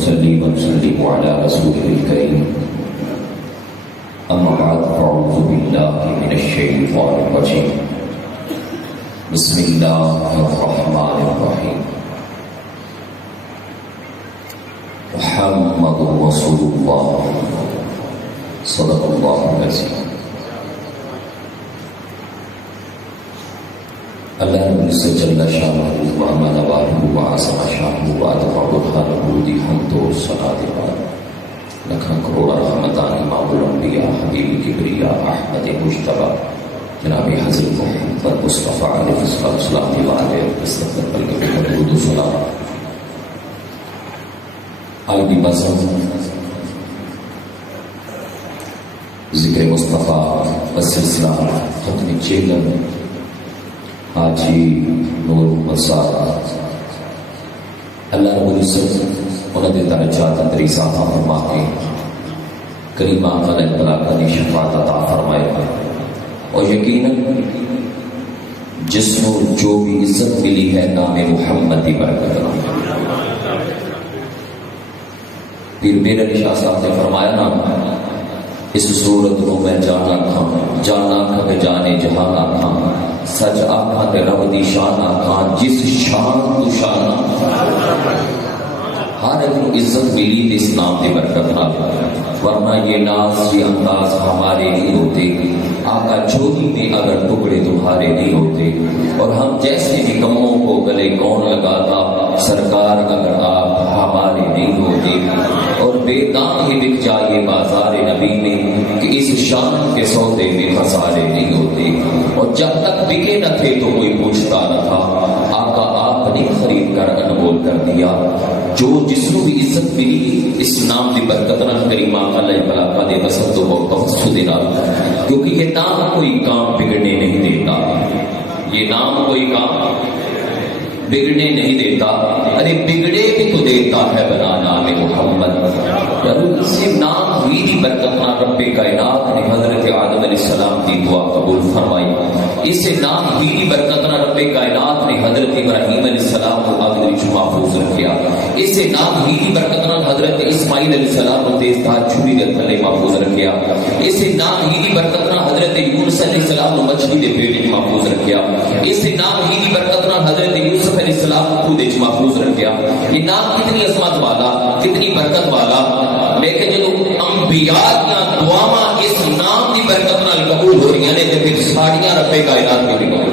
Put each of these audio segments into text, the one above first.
ونصلي ونسلم على رسوله الكريم أما بعد فأعوذ بالله من الشيطان الرجيم بسم الله الرحمن الرحيم محمد رسول الله صدق الله العظيم. اللہ رب العزت جل شانہ و عظم نوالہ و عظم شانہ و ادفع برہانہ دی حمد و ثنا دے بعد لکھن کروڑا رحمتان امام الانبیاء حبیب کبریا احمد مجتبی جناب حضرت محمد مصطفیٰ علیہ السلام کی والے استقبال کے درود و سلام. آج بھی بزم ذکر مصطفیٰ والسلسلہ ختم چیلن حاجی نور محمد صاحب اللہ رب العزت انہوں نے درجات اندر اضافہ فرما کے کریم آقا علیہ الصلوۃ کی شفاعت عطا فرمائے اور یقیناً جس کو جو بھی عزت ملی ہے نام محمد کی برکت نہ. پھر میرے شاہ صاحب نے فرمایا نا اس صورت کو میں جانا کھا کہ جانے جہاں کھا سچ آخا تے رب دی شان آخا جس شان تو شان ہر ایک کو عزت ملی تے اس نام دی برکت نال ورنہ یہ ناز یہ انداز ہمارے نہیں ہوتے. آقا چوری میں اگر ٹکڑے تمہارے نہیں ہوتے اور ہم جیسے بھی کموں کو گلے کون لگاتا سرکار اگر آپ ہمارے نہیں ہوتے اور بے دام ہی بک جائے بازار نبی میں کہ اس شان کے سودے میں خسارے نہیں ہوتے اور جب تک بکے نہ تھے تو کوئی پوچھتا نہ تھا. آقا آپ نے خرید کر انمول کر دیا. جو جس کو بھی عزت ملی اس نام کی برکت نہ کریم آقا علیہ بلاقہ دے بسط و توسط دینا کیونکہ یہ نام کوئی کام بگڑنے نہیں دیتا. یہ نام کوئی کام بگڑنے نہیں دیتا. ارے بگڑے بھی تو دیتا ہے بنا نام محمد. اسے نام ہی دی برکت نہ رب کائنات نے حضرت آدم علیہ السلام کی دعا قبول فرمائی. اسے نام ہی دی برکت نہ رب کائنات نے حضرت ابراہیم علیہ السلام کو آدم محفوظ رکھیا. اسے نام ہی دی برکت نہ حضرت اسماعیل علیہ السلام کو تیز دھار چھری کے تھلے محفوظ رکھیا. اسے نام ہی دی برکت نہ حضرت یونس علیہ السلام کو مچھلی دے پیٹ میں محفوظ رکھیا. اسے نام ہی دی برکت نہ حضرت یوسف علیہ السلام کو خود وچ محفوظ رکھیا. یہ نام کتنی عظمت والا کتنی برکت والا. لیکن جب انبیاء کی دعاواں اس نام دی برکت نال قبول ہو رہی ہیں تے پھر ساریاں رب کائنات میں بھی قبول.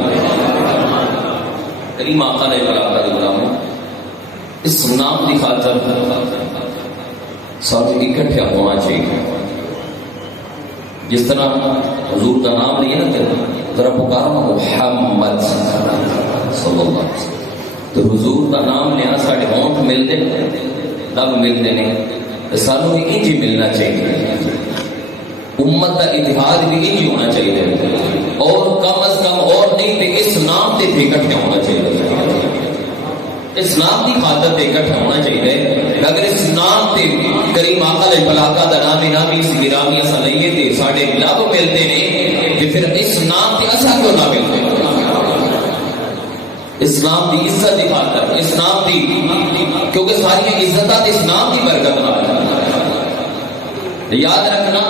کریم آقا علیہ السلام اس نام کی خاطر سب اکٹھے ہونا چاہیے. جس طرح حضور کا نام لیا نا ذرا پکارا محمد صلی اللہ علیہ وسلم تو حضور کا نام لیا سارے ہونٹ ملتے لب ملتے ہیں سانو بھی انج ملنا چاہیے. امت کا اتحاد بھی انج ہونا چاہیے اور کم از کم اور نہیں تو اس نام سے اکٹھے ہونا چاہیے. اس نام کی خاطر سے اکٹھا ہونا چاہیے. اگر اس نام سے کریم آقا علیہ بلاقہ دا نام نامی اس گرامی ایسا لئیے تھے ساڑھے لب ملتے ہیں کہ پھر اس نام سے ایسا کیوں نہ ملتے. اس نام کی عزت کی خاطر اس نام کی کیونکہ ساری عزتات اس نام کی برکت نہ یاد رکھنا.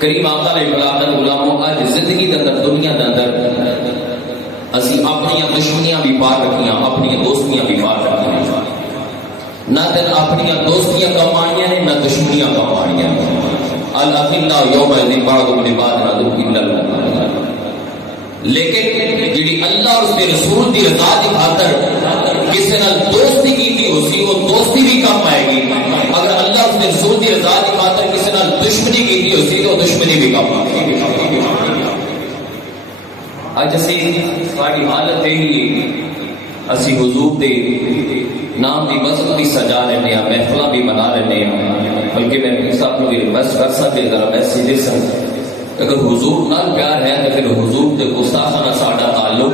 کریم آقا علیہ بلاقہ غلاموں آج زندگی کے اندر دنیا کے اندر اسی اپنی دشمنیاں بھی پار رکھیاں اپنی دوستیاں بھی پار رکھیاں. نہ دن اپنی دوستیاں کمانیاں نے نہ دشمنیاں کمانیاں. الاخلاء یومئذ بعضهم لبعض عدو الا اللہ. لیکن جڑی اللہ اور اس کے رسول کی رضا کی خاطر کسی نال دوستی کی ہو سی وہ دوستی بھی کم آئے گی. اگر اللہ اور اس کے رسول کی رضا کی خاطر کسی نال دشمنی کی ہو سی تو دشمنی بھی کم آئے گی. اج اسی ساری حالت یہی اسی حضور دے نام دی مسجد بھی سجا لینے ہیں محفلہ بھی بنا لینے ہیں. بلکہ میں پیر صاحب کو بھی بس کر سکتے ذرا میسج دے سکتے اگر حضور نال پیار ہے تو پھر حضور دے گستاخانہ ساڈا تعلق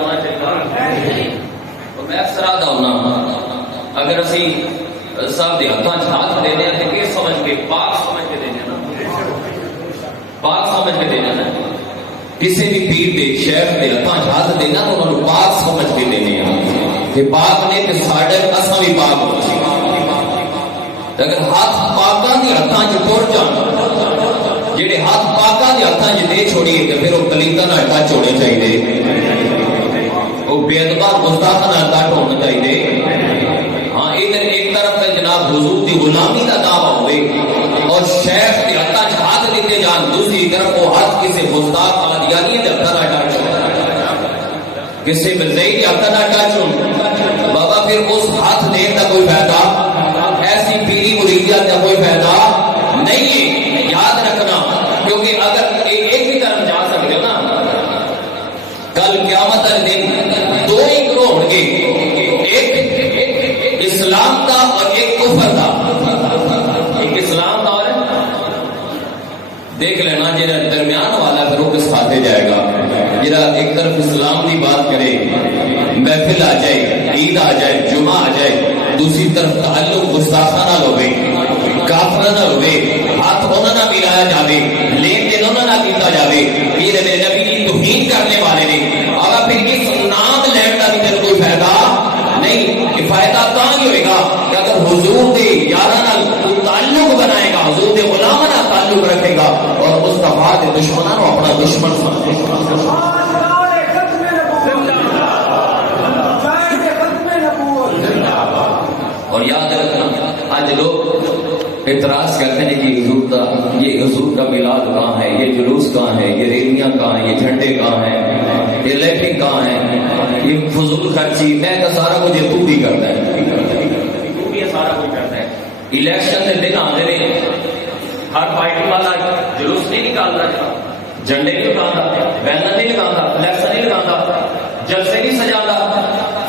ہونا چاہیے. تو میں اکثر آدھا ہونا اگر اسی صاحب دے ہاتھ ہاتھ دینے ہیں تو یہ سمجھ کے پاک سمجھ کے دینے نا پاک سمجھ کے دینا نا. کسی بھی پیر دے شیخ دے ہاتھ دینا تو انہوں پاک سمجھ کے دینے ہیں. کہ پاک نے کہ ساڈے اساں بھی پاک ہو سی اگر ہاتھ پاکاں دے ہتھاں چ ٹر جان جڑے ہاتھ پاکاں دے ہتھاں چ دے چھوڑیے تے پھر وہ پلیتاں نال ٹچ ہونے چاہیے وہ بے ادب گستاخاں نال ٹچ ہونا چاہیے ہاں ادھر ایک طرف تے جناب حضور دی غلامی دا دعویٰ ہوئے اور شیخ کے ہتھاں چ ہاتھ دیتے جان دوسری طرف وہ ہاتھ کسی گستاخ قادیانی دے ہتھاں نال ٹچ کسی مرزائی کے ہاتھ نہ ٹچ بابا پھر اس ہاتھ دین کا کوئی فائدہ ایسی پیری مریدیت کا کوئی فائدہ نہیں ہے یاد رکھنا کیونکہ اگر ایک ہی طرف جا سکتے ہو نا کل قیامت والے دن دو ہی گروہ ہوں گے ایک اسلام کا اور ایک کفر کا ایک اسلام کا اور دیکھ لینا جہاں درمیان والا پھر وہ کس کھاتے جائے گا جرا ایک طرف اسلام کی بات کرے محفل آ جائے عید آ جائے جمعہ آ جائے دوسری طرف تعلق گستاخاں نال ہوے کافراں نال ہوے ہاتھ انہاں نال ملایا جاوے لین دین انہاں نال کیتا جاوے یہ میرے نبی کی توہین کرنے والے نے اور پھر اس نام لین کا بھی کوئی فائدہ نہیں کہ فائدہ تاں ہی ہوئے گا کہ اگر حضور دے یاراں نال تعلق بنائے گا حضور دے غلاماں نال تعلق رکھے گا اور مصطفیٰ دے دشمناں کو اپنا دشمن سمجھے اور یاد رکھنا آج لوگ اعتراض کرتے ہیں کہ حضور کا میلاد کہاں ہے یہ جلوس کہاں ہے یہ ریلیاں کہاں ہیں یہ جھنڈے کہاں ہیں یہ لیٹنگ کہاں ہے یہ فضول خرچی میں تو سارا کچھ یہ تو بھی کرتا ہے تو بھی سارا کچھ کرتا ہے الیکشن کے دن آنے میں ہر پارٹی والا جلوس نہیں نکالتا جھنڈے نہیں لگاتا بینر نہیں لگاتا فلیکس نہیں لگاتا جلسے نہیں سجاتا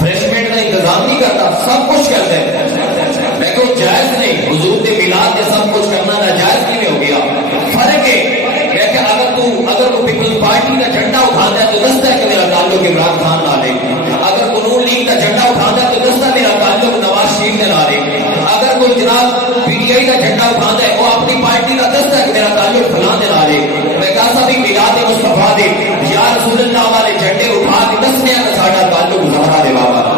ریفریشمنٹ کا انتظام نہیں کرتا سب کچھ کرتے ہیں میں کو جائز نہیں حضور کے میلاد کے سب کچھ کرنا ناجائز نہیں ہو گیا فرق ہے کہ اگر وہ پیپلز پارٹی کا جھنڈا اٹھاتا ہے تو دستا ہے کہ میرا تعلق عمران خان نہ لے اگر قانون لیگ کا جھنڈا اٹھاتا ہے تو دستا ہے میرا تعلق نواز شریف نے نہ لے اگر کوئی جناب پی ٹی آئی کا جھنڈا اٹھاتا ہے وہ اپنی پارٹی کا دستا ہے کہ میرا تعلق فلاں نے نہ لے میں کہا سبھی میلاد مصطفیٰ دے یا رسول اللہ والے جھنڈے اٹھا کے دسنے کا ساڈا تعلق زہرا دے بابا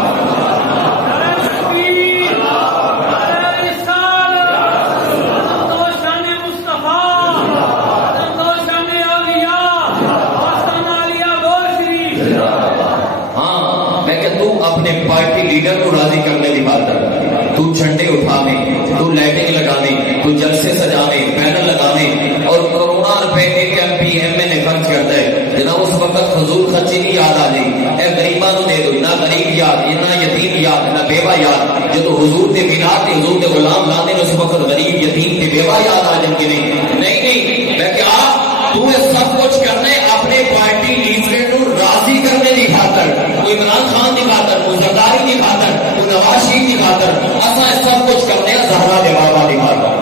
اپنے پارٹی لیڈر کو راضی کرنے کی بات کر تو جھنڈے اٹھانے تو لائٹنگ لگانے تو جلسے سجانے بینر لگانے اور کروڑوں روپے ایک M P M L A خرچ کرتا ہے جناب اس وقت فضول خرچی نہیں یاد آ جائے اے غریباں نو دے دو نہ غریب یاد نہ یتیم یاد نہ بیوہ یاد جو تو حضور کے میلاد کے حضور کے غلام لانے اس وقت غریب یتیم کے بیوہ یاد آ جائیں گے نہیں میں کہ آپ تو یہ سب کچھ کرنے اپنے پارٹی لیڈر کو راضی کرنے کی خاطر کوئی عمران خان کی خاطر کوئی زرداری کی خاطر کوئی نواز شریف کی خاطر ایسا سب کچھ کرنے زہرا دے بابا کی خاطر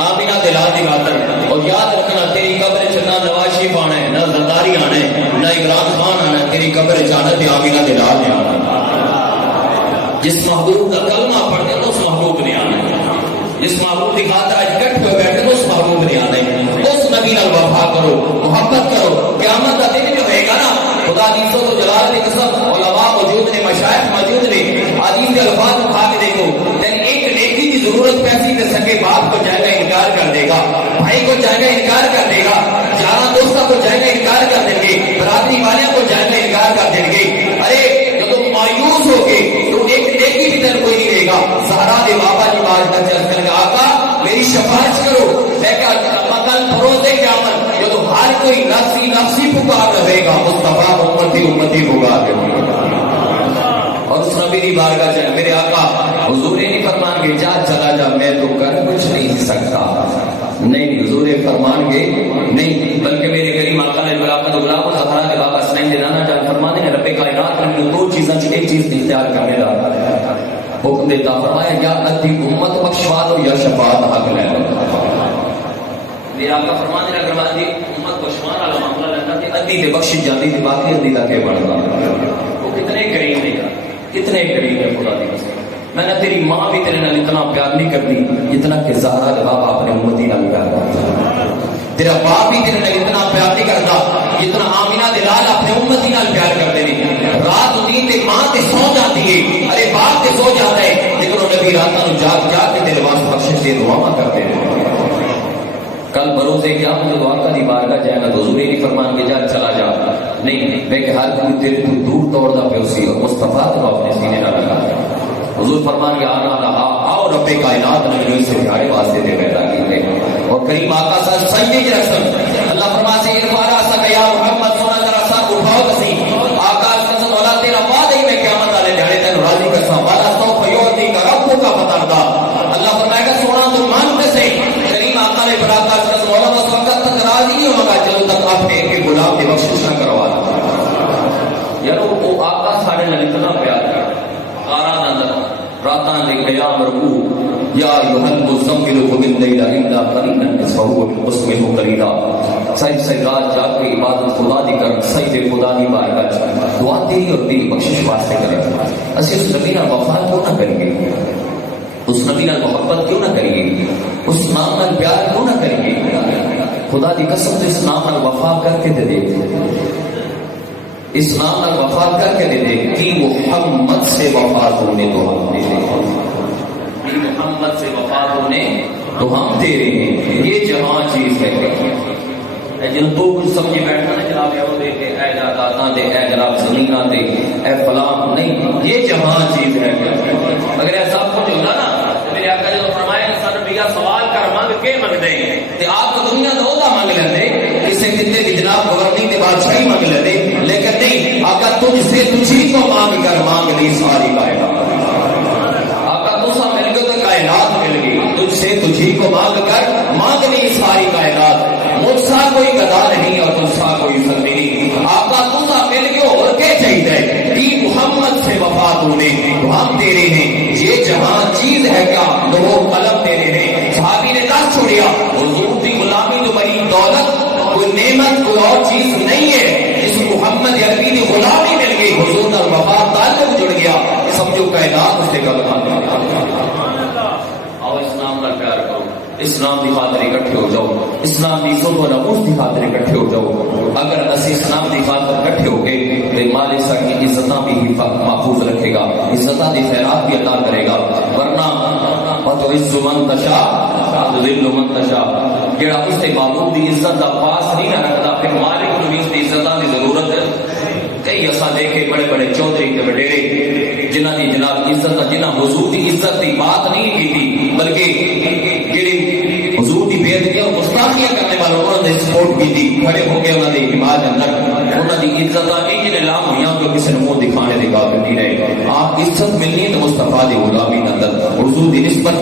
آمینہ دلال کی خاطر اور یاد رکھنا تیری قبر چ نہ نواز شریف آنا ہے نہ زرداری آنا ہے نہ عمران خان آنا ہے تیری قبر چاہنا تے آمینہ دلال نے آنا جس محبوب کا کلمہ پڑھتے ہیں اس محبوب نے آنا ہے جس محبوب کی خاطر آج کٹ ہوئے بیٹھے اس محبوب نے آنا ہے اس نبی نال وفا کرو محبت کرو قیامت کا دن جو رہے گا نا خدا دی عزت و جلال کی قسم علماء موجود نے مشائخ موجود نے حدیث کے الفاظ اٹھا کے دیکھو لیکن ایک نیکی کی ضرورت پیسی کہ سکے باپ کو جائے گا انکار کر دے گا بھائی کو جائے گا انکار کر دے گا یارہ دوستوں کو جائے گا انکار کر دیں گے برادری والوں کو جائے گا انکار کر دیں گے ارے جب تم مایوس ہو کے تو ایک نیکی کی طرف کوئی نہیں رہے گا سہارا دے بابا جی باز تک چل کر آقا میری شفاعت کرو میں کل بھروسے قیامت جو تو ہر کوئی نفسی پکار رہے گا مصطفیٰ امتی پکار کے اور اس نبی کی بارگاہ چل میرے آقا حضور نہیں فرمان گے جا چلا جا میں تو کر کچھ نہیں سکتا نہیں حضور فرمان گے نہیں بلکہ میرے کریم آقا نے غلام الزہرا کے بابا اسنین دلانا جان فرمانے ہیں رب کائنات نے دو چیزیں ایک چیز اختیار کرنے کا حکم دیتا فرمایا یا ادھی امت بخشوا دو یا شفاعت حق لے لو میرا آقا فرمانے لگا فرمان دی امت بخشوانا والا معاملہ لگتا کہ ادھی تے بخشی جاتی تے باقی ادھی تک بڑھتا وہ کتنے کریم ہے کتنے قریب ہے خدا دی قسم میں نے تیری ماں بھی تیرے نال اتنا پیار نہیں کرتی اتنا کہ زہرا کا بابا اپنے امتی نال پیار کرتا تیرا باپ بھی تیرے نال اتنا پیار نہیں کرتا اتنا آمینہ دلال اپنے امتی نال پیار کرتے ہیں رات دین تے ماں تے سو جاتی ہے نبی راتاں نو جاگ جاگ کے تیرے واسطے بخشش دی دعاواں کرتے ہیں. کل بروز قیامت جب آقا دی بارگاہ جائے گا تو حضور نہیں فرمان کے جا چلا جا, نہیں میں کہ ہر کوئی تیرے تو دور توڑدا پیو سی اور مصطفیٰ کو اپنے سینے نہ لگا. حضور فرمان کے آنا رہا آؤ رب کائنات نے مجھے سے پیارے واسطے دے پیدا کیے. اور کریم آقا صاحب سید رسول اللہ فرمان سے ارفارا سا یا محمد سونا ذرا سا اٹھاؤ کسی آقا قسم مولا تیرا وعدہ ہی میں قیامت والے دہاڑے تینوں راضی کرساں والا تو فیوتی کا رب کا فتردا. اللہ فرمائے گا سونا تو مانتے سے کریم آقا نے براتا قسم مولا اس وقت تک راضی نہیں ہوگا جب تک آپ نے ایک غلام کی بخشش نہ کروا. یار وہ آقا ساڑھے نال اتنا پیار کر قرآن اندر راتاں دے قیام رکوع یا ایھا المزمل قم اللیل الا قلیلا نصفہ وانقص قلیلا. صحیح رات جا کے عبادت خدا دی کر سجدے خدا دی بارگاہ دعا تیری اور تیری بخشش واسطے کریں. اسی اس نبی نال وفا کیوں نہ کریں گے, اس نبی نال محبت کیوں نہ کریں گے, اس نام نال پیار کیوں نہ کریں گے. خدا دی قسم تو اس نام نال وفا کر کے دے دے, اس نام نال وفا کر کے دے دے کہ محمد سے وفا ہونے تو ہم دے دے, محمد سے وفا ہونے تو ہم تیرے ہیں. یہ جہاں چیز ہے جن تو کچھ سمجھے بیٹھنا نا جناب یہ دے کے اے جائیداداں دے اے جناب زمیناں دے اے فلاں, نہیں یہ جہاں چیز ہے. اگر ایسا کچھ ہوتا نا میرے آقا جو فرمایا سن بیا سوال کر مانگ کے منگ دیں تے آپ تو دنیا دا اودا مانگ لیندے کسے کتے دی جناب گورنی تے بادشاہی مانگ لیندے, لیکن نہیں آقا تجھ سے تجھی کو مانگ کر مانگ لی ساری کائنات. آقا تسا مل گئے تو کائنات مل گئی, تجھ سے تجھی کو مانگ کر مانگ لی ساری کائنات. مجھ سا کوئی گدا نہیں اور تجھ سا کوئی سنگی نہیں. آقا تسا مل گئے اور کیا چاہیے کہ محمد سے وفا ہونے تو ہم تیرے ہیں. یہ جہاں چیز ہے کیا لوگوں قلم تیرے ہیں. صحابی نے کہا چھوڑیا حضور کی غلامی تو بڑی دولت کوئی نعمت کوئی اور چیز نہیں ہے. اس محمد عربی کی غلامی مل گئی, حضور کا وفا تعلق جڑ گیا, سمجھو کائنات اس سے کب آؤ اسلام کا پیار کرو, اسلام کی خاطر اکٹھے ہو جاؤ, اسلام کی سب و نفوس کی خاطر اکٹھے ہو جاؤ. اگر اسی اسلام کی خاطر اکٹھے ہو گئے تو مالک صاحب کی عزتاں بھی محفوظ رکھے گا, عزتاں دی خیرات بھی عطا کرے گا. ورنہ وتعز من تشاء وتذل من تشاء, جڑا اس سے معبود دی عزت دا پاس نہیں نہ رکھدا پھر مالک نو اس دی عزتاں دی ضرورت ہے. کئی ایسا دیکھے بڑے بڑے چودھری تے وڈیرے جنہاں دی جناب عزت جنہاں حضور دی عزت دی بات نہیں کی بلکہ جڑی حضور دی بے ادبی اور گستاخیاں کرنے والوں انہوں نے سپورٹ کی تھی, کھڑے ہو کے انہوں نے حمایت اندر انہوں دی عزت انج اعلان ہوئی جو کسی نے منہ دکھانے دی قابل نہیں رہے. آپ عزت ملنی تو مصطفیٰ دی غلامی کے اندر حضور دی نسبت.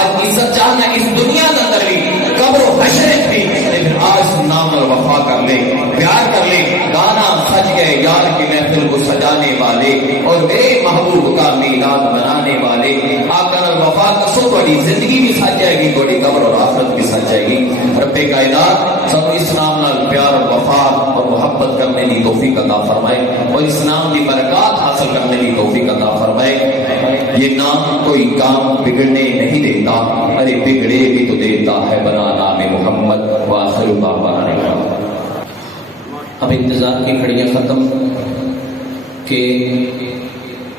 آج عزت چاہنا اس دنیا کے اندر بھی قبر و حشر بھی, لیکن آج نام اور وفا کر لے پیار کر لے. گانا سج گئے یار کی محفل کو سجانے والے اور میرے محبوب کا میلاد منانے والے. آقا اور وفا کا سو بڑی زندگی بھی سج جائے گی, بڑی قبر اور آخرت بھی سج جائے گی. رب کائنات سب اسلام نال پیار اور وفا اور محبت کرنے کی توفیق عطا فرمائے اور اسلام کی برکات حاصل کرنے کی توفیق عطا فرمائے. یہ نام کوئی کام بگڑنے نہیں دیتا, ارے بگڑے بھی تو دیتا ہے بنا نام محمد. وآخر دعوانا اب انتظار کی گھڑیاں ختم کہ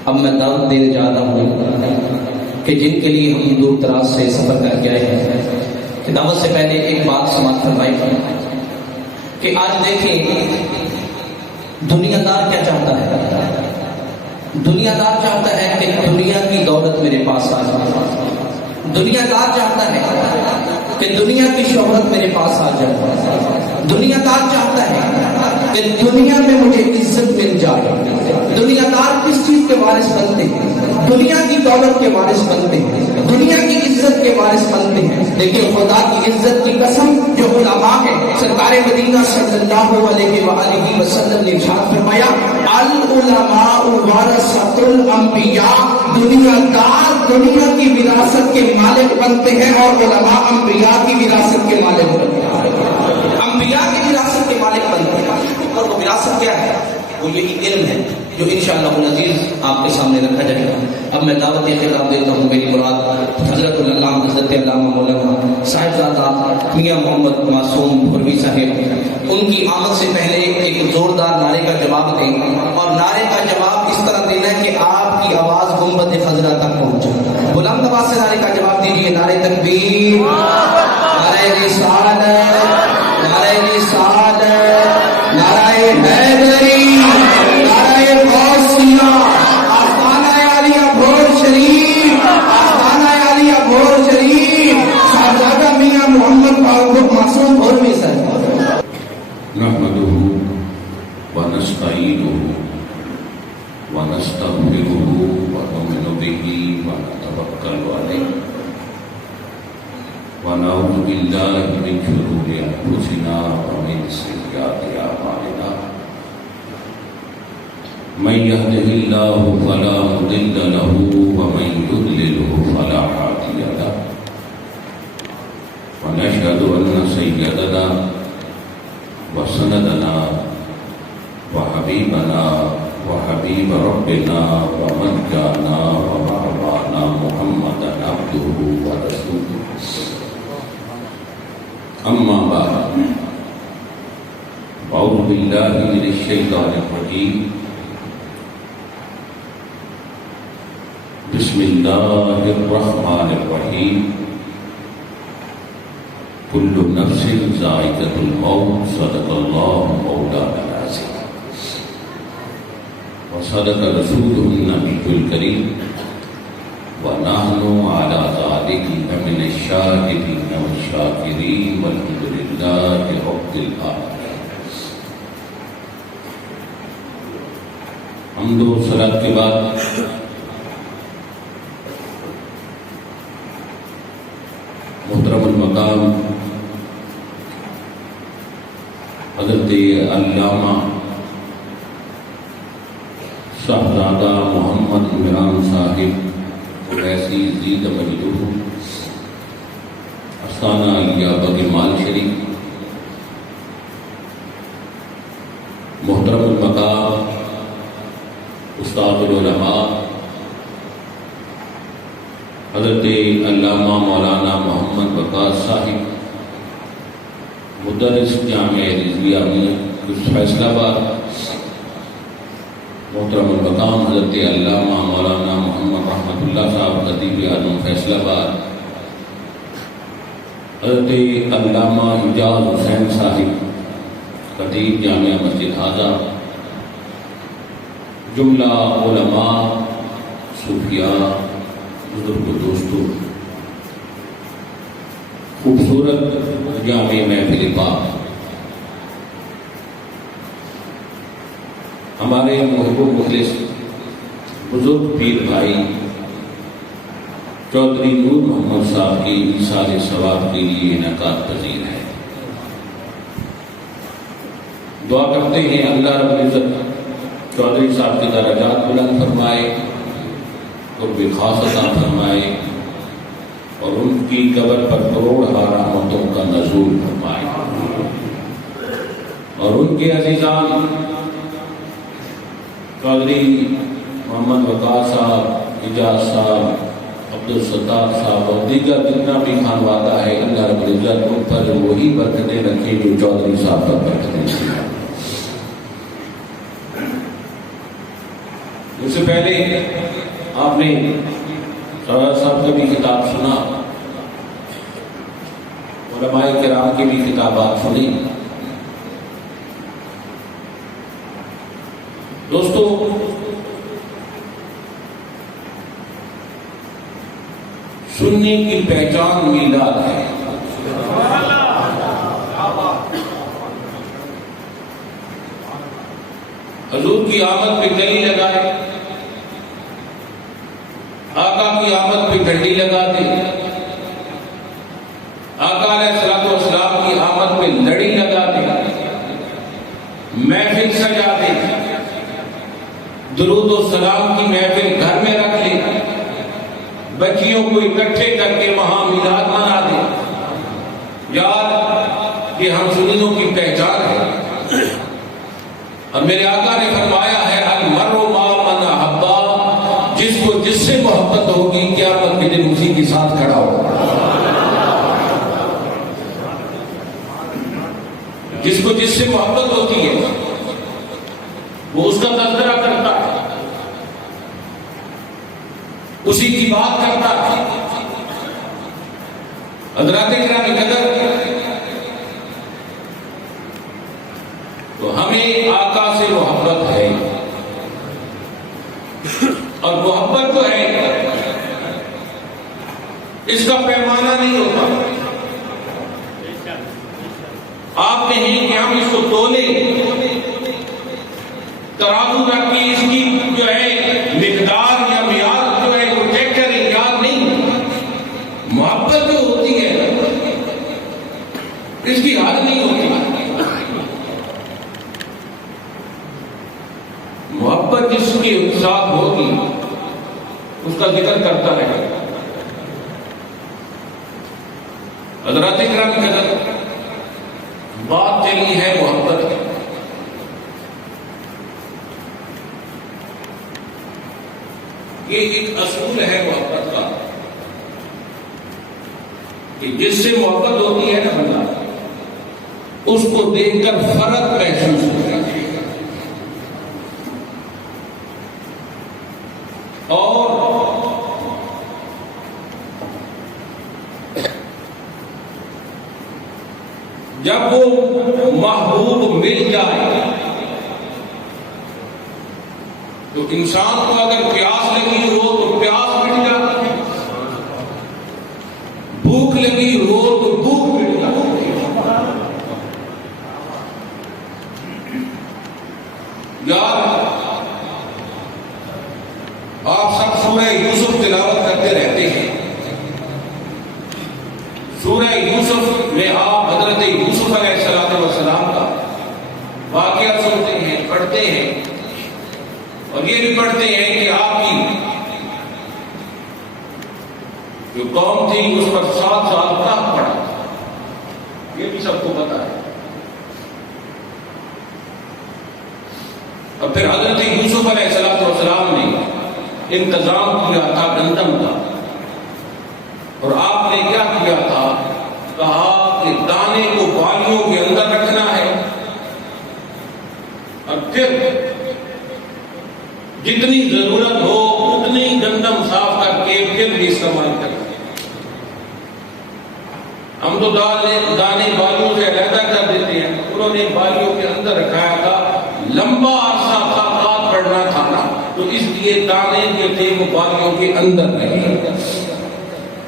اب میں دعوت دینے جا رہا ہوں کہ جن کے لیے ہم دور دراز سے سفر کر کے آئے ہیں کہ دعوت سے پہلے ایک بات سماعت فرمائی کہ آج دیکھیں دنیا دار کیا چاہتا ہے. دنیا دار چاہتا ہے کہ دنیا کی دولت میرے پاس آ جائے, دنیا دار چاہتا ہے کہ دنیا کی شہرت میرے پاس آ جائے, دنیا دار چاہتا ہے کہ دنیا میں مجھے عزت مل جائے. دنیا دار کس چیز کے وارث بنتے ہیں؟ دنیا کی دولت کے وارث بنتے ہیں, دنیا کی عزت کے وارث بنتے ہیں. لیکن خدا کی عزت کی قسم جو علماء ہے, سرکار مدینہ صلی اللہ علیہ وآلہ وسلم نے ارشاد فرمایا العلماء ورثۃ الانبیاء, دنیا دار دنیا کی وراثت کے مالک بنتے ہیں اور علماء انبیاء کی وراثت کے مالک بنتے ہیں. انبیاء کی وراثت کے مالک بنتے ہیں. اور وہ وراثت کیا ہے؟ وہ یہی علم ہے جو انشاءاللہ العزیز آپ کے سامنے رکھا جائے گا. اب میں دعوت خطاب دیتا ہوں. میری مراد حضرت اللہ حضرت علامہ مولانا صاحبزادہ میاں محمد معصوم بھروی صاحب, ان کی آمد سے پہلے ایک زوردار نعرے کا جواب دیں, اور نعرے کا جواب اس طرح دینا ہے کہ آپ کی آواز گنبد خضرا تک پہنچے. بلند چاہیے؟ نعرہ تکبیر، نعرہ رسالت، نعرہ رسالت، نعرہ حیدری، نعرہ غوثیہ، آستانہ عالیہ بھور شریف، آستانہ عالیہ بھور شریف، صاحبزادہ میاں محمد فاروق معصوم بھورمی صاحب۔ نحمده ونستعينه ونستغفره ونؤمن به ونتوكل عليه ونعوذ بالله من شرور أنفسنا ومن سيئات أعمالنا من يهده الله فلا مضل له ومن يضلله فلا هادي له ونشهد أن سيدنا وسندنا وحبيبنا وحبيب ربنا وملجانا ومعوانا محمدا عبده ورسوله أما بعد أعوذ بالله من الشيطان الرجيم بسم الله الرحمن الرحيم كل نفس ذائقة الموت صدق الله مولانا العظيم وصدق رسوله النبي الكريم ونحن على ذلك من الشاهدين والشاكرين والحمد لله رب العالمين۔ حمد و صلاۃ کے بعد محترم المقام حضرت علامہ صاحبزادہ محمد عمران صاحب ویسی زید مجدو آستانہ عالیہ بغمال شریف، محترم المقام استاد العلماء حضرت علامہ مولانا محمد وقاص صاحب مدرس جامعہ رضویہ فیصل آباد، محترم المقام حضرت علامہ مولانا محمد رحمت اللہ صاحب خطیب اعظم فیصل آباد، حضرت علامہ اعجاز حسین صاحب خطیب جامعہ مسجد حاضہ، جملہ علماء، صوفیاء، بزرگ دوستوں، خوبصورت جامع محفل پاک، ہمارے محب و مخلص بزرگ پیر بھائی چودھری نور محمد صاحب کی ایثار ثواب کے لیے انعقاد پذیر ہے۔ دعا کرتے ہیں اللہ رب العزت چودھری صاحب کے درجات بلند فرمائے، قرب خاص عطا فرمائے اور ان کی قبر پر کروڑ رحمتوں کا نزول فرمائے، اور ان کے عزیزان چودھری محمد وقاص صاحب، اعجاز صاحب، عبدالستار صاحب اور دیگر جتنا بھی خانوادہ ہے، اللہ رب العزت ان پر وہی برکتیں رکھے جو چودھری صاحب پر برکتیں رکھے۔ اس سے پہلے آپ نے سرور صاحب کا بھی خطاب سنا، علماء کرام کی بھی خطابات سنی۔ دوستو، سننے کی پہچان میلاد ہے۔ حضور کی آمد پہ کلی لگائے، آقا کی آمد پہ ڈنڈی لگا دے، آقا علیہ الصلوۃ والسلام کی آمد پہ لڑی لگا دے، محفل سجا دے، درود و سلام کی محفل گھر میں رکھ لے، بچیوں کو اکٹھے کر کے وہاں میلاد منا دے۔ یار، یہ ہم سنیوں کی پہچان ہے۔ اور میرے آقا نے فرمایا ہے المرء مع من احب، جس کو جس سے محبت ہوگی قیامت کے دن اسی کے ساتھ کھڑا ہوگا۔ جس کو جس سے محبت ہوتی ہے وہ اس کا تذکرہ کرتا ہے، اسی کی بات کرتا ہے، حضرات کرام قدر، تو ہمیں آقا سے محبت ہے، اور محبت جو ہے اس کا پیمانہ نہیں ہوتا. آپ کہیں کہ ہم اس کو تولیں، ترازو رکھ کے اس کی جو ہے مقدار یا معیار جو ہے وہ چیک کریں، یاد نہیں. محبت جو ہوتی ہے اس کی حد نہیں ہوتی. محبت جس کے ساتھ ہوگی اس کا ذکر کرتا رہے. حضرات کرام کی قدر، بات چلی ہے محبت کی. یہ ایک اصول ہے محبت کا کہ جس سے محبت ہوتی ہے نا بندہ، اس کو دیکھ کر فرق محسوس ہوتا ہے. اور جب وہ محبوب مل جائے تو انسان کو اگر پیاس لگی ہو تو پیاس مٹ جاتی ہے، بھوک لگی ہو تو بھوک مٹ جاتی ہے. یار آپ سب سورہ یوسف تلاوت کرتے رہتے ہیں. سورہ یوسف میں آپ حضرت یوسف علیہ السلام کا واقعہ سنتے ہیں، پڑھتے ہیں، اور یہ بھی پڑھتے ہیں کہ آپ کی جو قوم تھی اس پر 7 سال قحط پڑا. یہ بھی سب کو پتا ہے. اور پھر حضرت یوسف علیہ السلام نے انتظام کیا تھا گندم کا، اور آپ نے کیا کیا تھا؟ کہا کہ دانے کو بالیوں کے اندر رکھنا ہے، اور پھر جتنی ضرورت ہو اتنی گندم صاف کر کے پھر بھی استعمال کرنا. ہم تو دانے بالیوں سے علیحدہ کر دیتے ہیں، انہوں نے بالیوں کے اندر رکھایا تھا. لمبا عرصہ طاقت پڑنا تھا نا، تو اس لیے دانے جو تھے وہ بالیوں کے اندر رہے.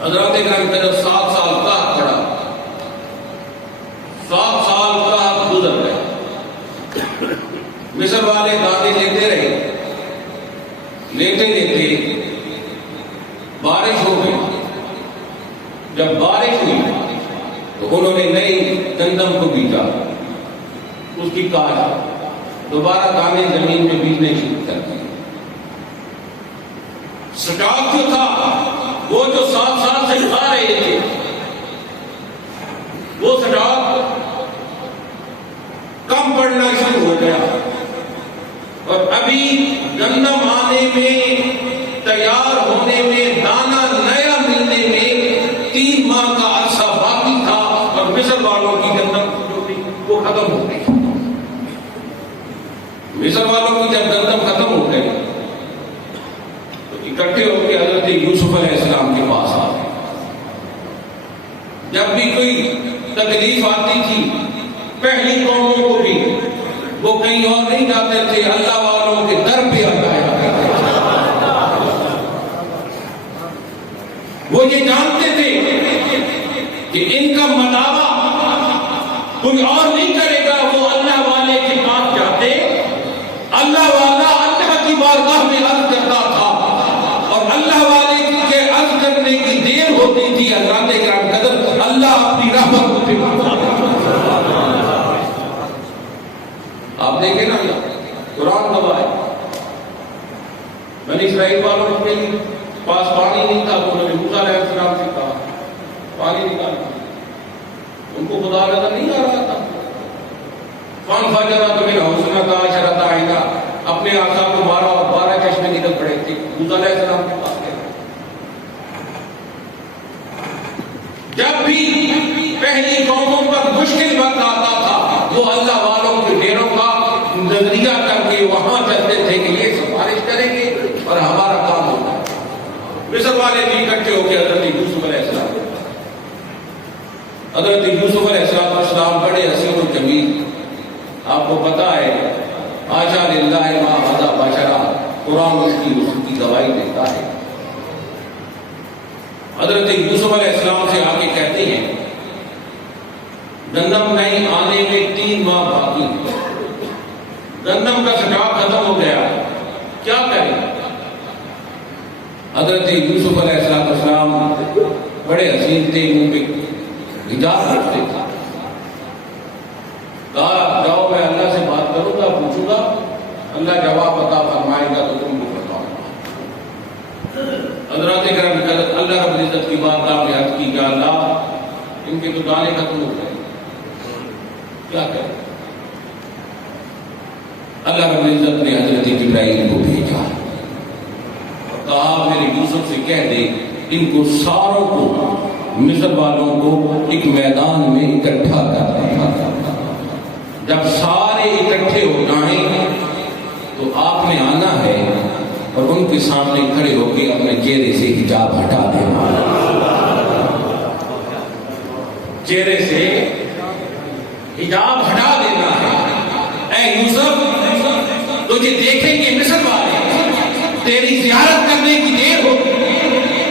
حضرات کرام قدر 7 سال قحط پڑا، 7 سال قحط گزر گئے. مصر والے دانے لیتے رہے، لیتے لیتے بارش ہو گئی. جب بارش ہوئی تو انہوں نے نئی گندم کو بیجا، اس کی کاٹ دوبارہ دانے زمین میں بیجنے شروع کر دیے. سٹاک جو تھا وہ جو 7 سال سے کھا رہے تھے وہ سٹاک کم پڑنا شروع ہو گیا، اور ابھی گندم آنے میں، تیار ہونے میں، دانا نیا ملنے میں 3 ماہ کا عرصہ باقی تھا. اور مصر والوں کی گندم جو تھی وہ ختم ہو گئی. مصر والوں کی جب گندم ختم ہو گئی تو اکٹھے ہو کے حضرت یوسف علیہ السلام کے پاس آ گئے. جب بھی کوئی تکلیف آتی تھی پہلی قوموں کو بھی وہ کہیں اور نہیں جاتے تھے، اللہ والوں کے در پہ آ جایا کرتے تھے. وہ یہ جانتے تھے کہ ان کا مداوا کوئی اور نہیں کرے گا. وہ اللہ والے کے پاس جاتے، اللہ والا اللہ کی بارگاہ میں عرض کرتا تھا، اور اللہ والے کے عرض کرنے کی دیر ہوتی تھی. حضرات کرام قدر، اللہ اپنی رحمت کو پھیلاتا. آپ دیکھیں نا، قرآن گواہ ہے، بنی اسرائیل والوں کے پاس پانی نہیں تھا تو انہوں نے موسیٰ علیہ السلام سے کہا پانی نکال. ان کو خدا نظر نہیں آ رہا تھا. فانفجرت من حسنتا عشرۃ عینا، اپنے آقا کو مارا اور 12 چشمے نکل پڑے تھے. موسیٰ علیہ السلام کے پاس گئے. جب بھی پہلی قوموں پر مشکل وقت آتا تھا وہ اللہ والوں کے ڈیروں کا نظریہ کر کے وہاں چلتے تھے کہ یہ سفارش کریں گے اور ہمارا کام ہوگا. مصر والے بھی اکٹھے ہو کے حضرت یوسف علیہ السلام حضرت یوسف علیہ السلام بڑے حسین و جمیل. آپ کو پتا ہے آشا للہ ما ہذا بشرا، قرآن اس کی گواہی دیتا ہے. حضرت یوسف علیہ السلام سے آ کے کہتے ہیں گندم نہیں آنے میں 3 ماہ باقی، گندم کا سٹاک ختم ہو گیا، کیا کریں؟ حضرت یوسف علیہ السلام بڑے حسین تھے، منہ پہ حجاب رکھتے تھے. کہا جاؤ میں اللہ سے بات کروں گا، پوچھوں گا، اللہ جواب عطا فرمائے گا تو تم کو بتاؤں گا. حضرات کرام اللہ رب العزت کی بارگاہ میں عرض کی کہ اللہ ان کے تو دانے ختم ہو گئے، کیا کریں؟ اللہ رب العزت نے حضرت جبرائیل کو بھیجا اور کہا میرے یوسف سے کہہ دے ان کو ساروں کو، مصر والوں کو ایک میدان میں اکٹھا کر دیں. جب سارے اکٹھے ہو جائیں تو آپ نے آنا ہے اور ان کے سامنے کھڑے ہو کے اپنے چہرے سے حجاب ہٹا دینا. چہرے سے حجاب ہٹا دینا ہے. اے یوسف تجھے دیکھیں گے مصر والے، تیری زیارت کرنے کی دیر ہوگی،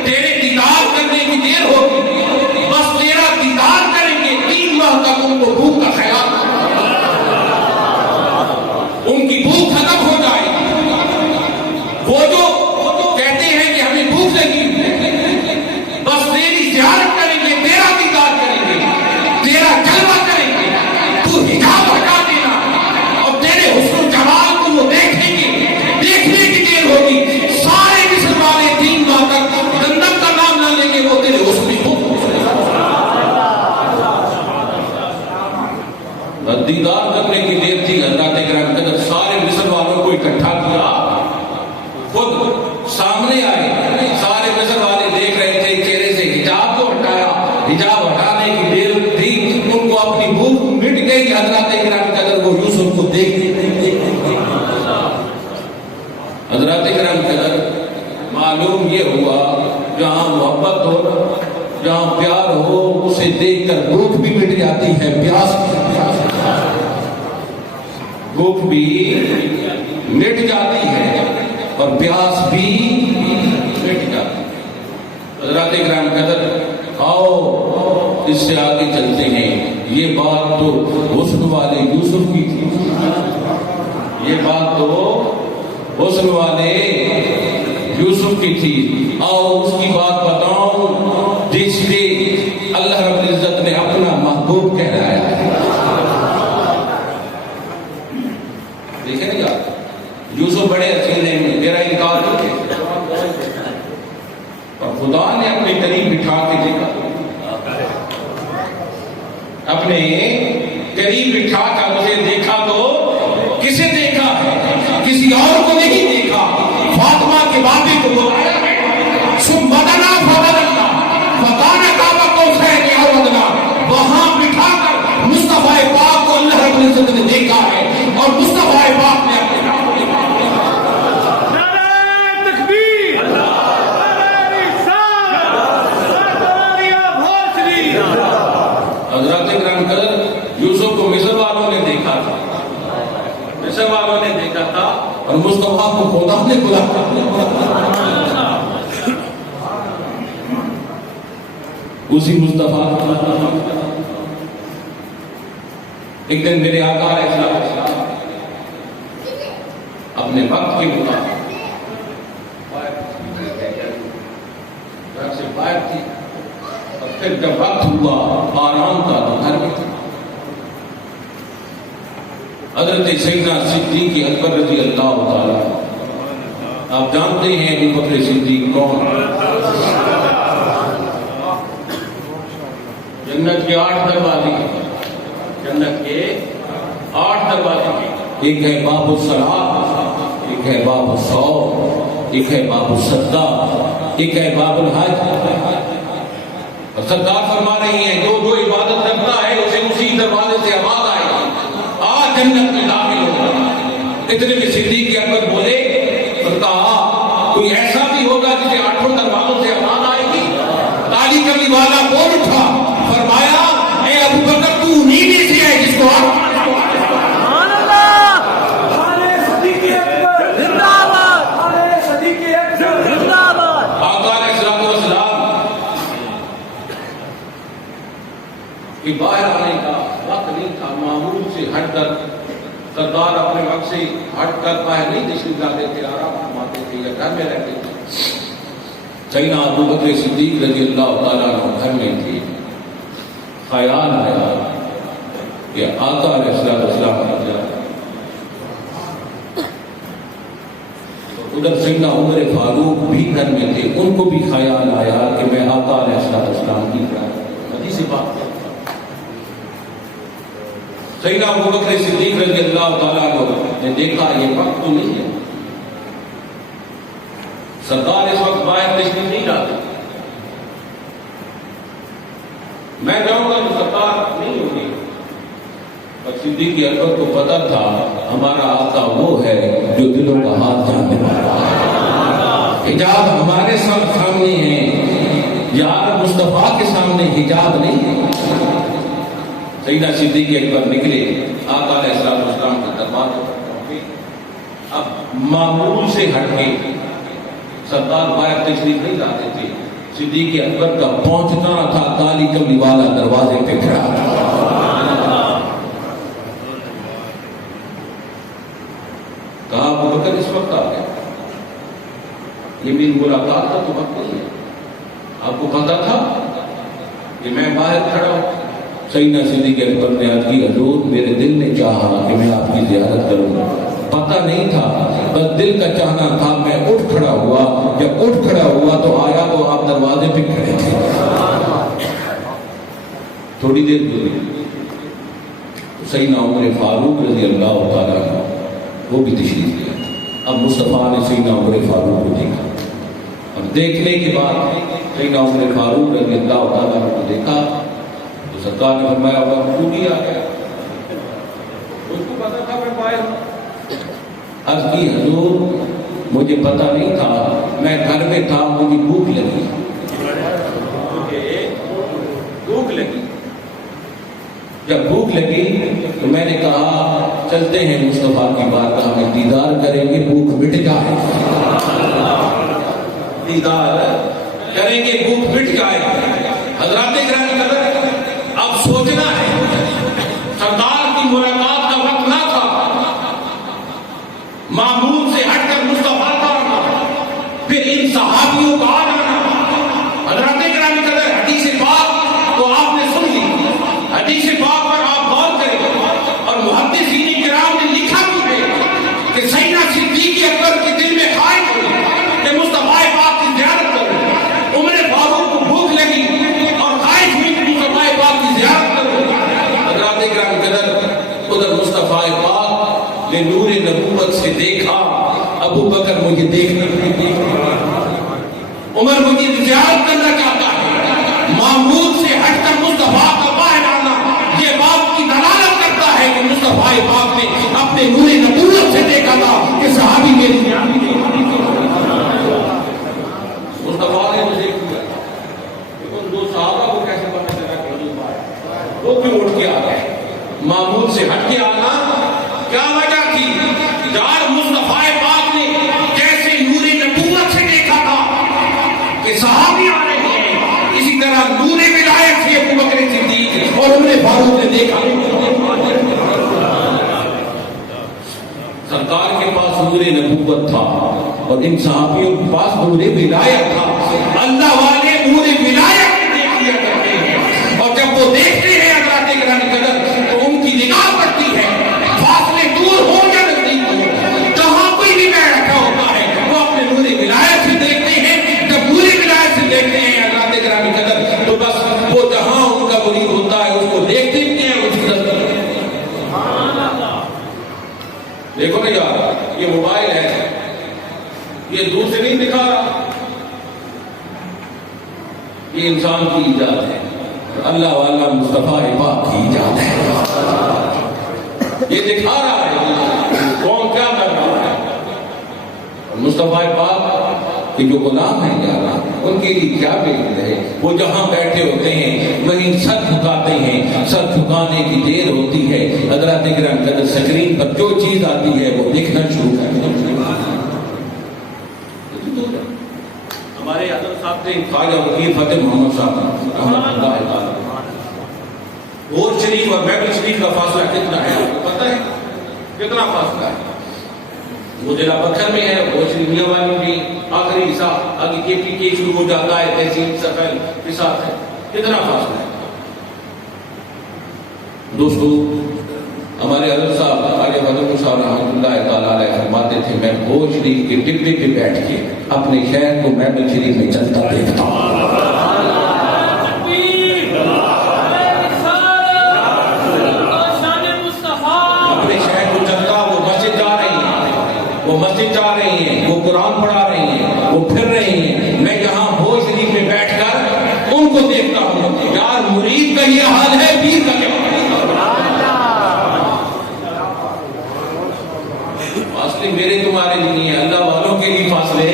تیرے دیدار کرنے کی دیر ہوگی، بس تیرا دیدار کریں گے. 3 ماہ تک ان کو بھوک کا خیال، ان کی بھوک ختم ہو جائے. وہ جو کہتے ہیں کہ ہمیں بھوک لگی، بس تیری زیارت کریں گے، تیرا دیدار کریں گے، تیرا جلوہ کریں گے. تو حجاب ہٹا دینا اور تیرے حسن و جمال کو وہ دیکھیں گے، دیکھنے کی دیر ہوگی. سارے مصر والے 3 ماہ تک گندم کا نام نہ لیں گے، وہ تیرے حسن کو دیدار کرنے کی دیر تھی. حضرات کرام قدر سارے مصر والوں کو اکٹھا کیا، خود سامنے آئے. سارے مصر والے دیکھ رہے تھے، چہرے سے حجاب کو ہٹایا. حجاب ہٹانے کی دیر تھی، ان کو اپنی بھوک مٹ گئی. حضرات کرام قدر وہ یوسف کو دیکھتے حضرات کرام قدر معلوم یہ ہوا جہاں محبت ہو، جہاں پیار ہو، اسے دیکھ کر بھوک بھی مٹ جاتی ہے، پیاس بھوک بھی مٹ جاتی ہے اور پیاس بھی مٹ جاتی ہے. حضرات کرام قدر آؤ اس سے آگے چلتے ہیں. یہ بات تو حسن والے یوسف کی تھی، یہ بات تو حسن والے یوسف کی تھی. آؤ اس کی بات بتاؤں جس سے اللہ رب العزت نے اپنا محبوب کہلایا ہے. دیکھیں گے یوسف بڑے حسین ہیں، میرا انکار نہیں ہے، اور خدا نے اپنے قریب بٹھا کے دیکھا، اپنے قریب بٹھا کر اسے دیکھا تو کسے دیکھا ہے؟ کسی اور کو نہیں دیکھا. فاطمہ کے بابے کو بلایا وہاں بٹھا کر مصطفیٰ پاک کو اللہ رب العزت نے دیکھا ہے اور مصطفیٰ پاک نے اپنے حضرات کرام قدر یوسف کو مصر والوں نے دیکھا تھا، مصر والوں نے دیکھا تھا اور مصطفیٰ کو خدا نے بلایا. اسی مصطفیٰ ایک دن میرے آقا علیہ السلام اپنے وقت کے مطابق گھر سے باہر تھی، اور پھر جب وقت ہوا آرام کا تو گھر میں تھی. حضرت سیدنا صدیق اکبر رضی اللہ تعالیٰ، آپ جانتے ہیں ابو بکر صدیق کون؟ جنت کے 8 دروازے، جنت کے 8 دروازے. ایک ہے باب الصلاۃ، ایک ہے باب الصوم، ایک ہے باب الصدقہ، ایک ہے باب الحج. اور سرکار فرما رہی ہیں جو عبادت کرتا ہے اسے اسی دروازے سے آواز آئے گی، آج جنت میں داخل ہوگا. اتنے میں صدیق اکبر بولے اور کہا کوئی ایسا بھی ہوگا جسے 8 دروازوں سے آواز آئے گی؟ تالی کرنے والا بول اٹھا، فرمایا اے اس کو آپ کہ باہر آنے کا وقت نہیں تھا، معمول سے ہٹ کر سردار اپنے وقت سے ہٹ کر باہر نہیں تشریف لاتے تھے، آرام فرماتے تھے یا گھر میں رہتے تھے۔ سیدنا ابو بکر صدیق رضی اللہ تعالیٰ عنہ گھر میں تھے، خیال آیا کہ آقا علیہ السلام کا جا، ادھر سیدنا عمر فاروق بھی گھر میں تھے، ان کو بھی خیال آیا کہ میں آقا علیہ السلام کی حدیث پاک ہے۔ سیدنا ابو بکر صدیق رضی اللہ تعالیٰ عنہ نے دیکھا یہ وقت تو نہیں ہے، سردار اس وقت باہر تشریف نہیں لاتے، میں جاؤں گا تو سردار نہیں ہوگی۔ اور صدیق اکبر کو پتا تھا ہمارا آقا وہ ہے جو دلوں کا ہاتھ جاننے والا ہے، حجاب ہمارے سامنے ہے، یار مصطفیٰ کے سامنے حجاب نہیں ہے۔ سیدنا صدیق اکبر نکلے، آقا علیہ السلام کے دربار کو پہنچے، اب معمول سے ہٹ کے سردار باہر تشریف نہیں لاتے تھے، صدیق اکبر کا پہنچنا تھا، کالی کملی والا دروازے پہ کھڑا تھا۔ کہا ابو بکر اس وقت آ گیا، یہ میری ملاقات کا تو وقت نہیں ہے، آپ کو پتا تھا کہ میں باہر کھڑا ہوں؟ سیدنا صدیق اکبر نے عرض کی حضور میرے دل نے چاہا کہ میں آپ کی زیارت کروں، پتہ نہیں تھا، بس دل کا چاہنا تھا، میں اٹھ کھڑا ہوا، جب اٹھ کھڑا ہوا تو آیا تو آپ دروازے پہ کھڑے تھے۔ تھوڑی دیر گزری، سیدنا عمر فاروق رضی اللہ تعالیٰ عنہ وہ بھی تشریف لیا۔ اب مصطفیٰ نے سیدنا عمر فاروق کو دیکھا، اور دیکھنے کے بعد سیدنا عمر فاروق رضی اللہ تعالیٰ عنہ کو دیکھا تو سرکار نے فرمایا وہ تو بھی آ گیا، اس کو پتا تھا میں باہر ہوں۔ عرض کی حضور مجھے پتا نہیں تھا، میں گھر میں تھا، مجھے بھوک لگی، جب بھوک لگی تو میں نے کہا چلتے ہیں مصطفیٰ کی بارگاہ میں دیدار کریں گے، بھوک مٹ جائے، دیدار کریں گے، بھوک مٹ جائے۔ حضرات گرامی قدر اب سوچنا ہے، سردار کی ملاقات کا وقت نہ تھا، معمول سے ہٹ کر مصطفیٰ کا آنا، پھر ان صحابیوں کا آنا۔ حضرات گرامی قدر حدیث پاک تو آپ نے سن لی، حدیث پاک پر آپ غور کریں، اور محدثین کرام نے لکھا بھی ہے کہ سیدنا صدیق اکبر کے دل میں خواہش ہوئی کہ مصطفیٰ پاک کی زیارت کروں، عمر فاروق کو بھوک لگی اور خواہش ہوئی کہ مصطفیٰ پاک کی زیارت کروں۔ حضرات کرام قدر ادھر مصطفیٰ پاک نے نور نبوت سے دیکھا، ابو بکر مجھے دیکھنا نہیں، عمر مجھے زیارت کرنا چاہتا ہے، معمول سے ہٹ کر مصطفیٰ کا باہر آنا یہ بات کی دلالت کرتا ہے کہ مصطفیٰ پاک نے اپنے نور نبوت سے دیکھا تھا کہ صحابی میری مصطفیٰ نے مجھے کیا، لیکن دو صحابہ کو کیسے پتہ چلا کہ حضور باہر، وہ کیوں اٹھ کے آ گئے؟ معمول سے ہٹ کے آنا کیا وجہ تھی؟ یار مصطفیٰ پاک نے جیسے نور نبوت سے دیکھا تھا کہ صحابی آ رہے ہیں، اسی طرح نور ولایت سے ابو بکر صدیق اور عمر فاروق نے دیکھا۔ سرکار کے پاس نور نبوت تھا اور ان صحابیوں کے پاس نور ولایت تھا۔ اللہ والے نور ولایت میں دیکھ لیا کرتے ہیں، اور جب وہ دیکھتے ہیں حضرات گرامی قدر تو ان کی نگاہ پڑتی ہے، فاصلے دور ہو یا نزدیک ہو، جہاں کوئی بھی بیٹھ رکھا ہوتا ہے وہ اپنے نور ولایت سے دیکھتے ہیں۔ جب نور ولایت سے دیکھتے ہیں حضرات گرامی قدر تو بس وہ جہاں ان کا مرید ہوتا ہے اس کو دیکھتے ہیں، اس کی نظر دیکھو نا یار، یہ موبائل ہے، یہ دور سے نہیں دکھا رہا، یہ انسان کی ایجاد ہے، اللہ والا مصطفیٰ پاک کی ایجاد ہے، یہ دکھا رہا ہے کون کیا کر رہا ہے، مصطفیٰ پاک کہ جو غلام ہیں یا اللہ ان کے لیے کیا بہتر ہے، وہ جہاں بیٹھے ہوتے ہیں وہیں سر جھکاتے ہیں، سر جھکانے کی دیر ہوتی ہے، حضرات کرام قدر اسکرین پر جو چیز آتی ہے وہ دیکھنا شروع کر دیں۔ ہمارے حضرت صاحب تھے خواجہ وکیل فتح محمد صاحب رحمۃ اللہ تعالی، غور شریف اور بیبل شریف کا فاصلہ کتنا ہے آپ کو پتہ ہے؟ کتنا فاصلہ ہے؟ وہ ضلع بکھر میں ہے، غور شریف میاں والی بھی آخری حصہ آگے کے پی کے شروع ہو جاتا ہے، تحصیل سفر کے ساتھ ہے، کتنا فاصلہ ہے؟ دوستو ہمارے حضرت صاحب خواجہ فتح صاحب رحمۃ اللہ تعالی علیہ فرماتے تھے میں غور شریف کے ڈبے پہ بیٹھ کے اپنے شہر کو بیبل شریف میں چلتا دیکھتا ہوں۔ وہ مسجد جا رہی ہیں، وہ قرآن پڑھا رہی ہیں، وہ پھر رہی ہیں، میں یہاں بھوج شریف میں بیٹھ کر ان کو دیکھتا ہوں۔ یار مرید کا یہ حال ہے، پیر کا کیا حال ہے؟ فاصلے میرے تمہارے لیے نہیں ہیں، اللہ والوں کے لیے فاصلے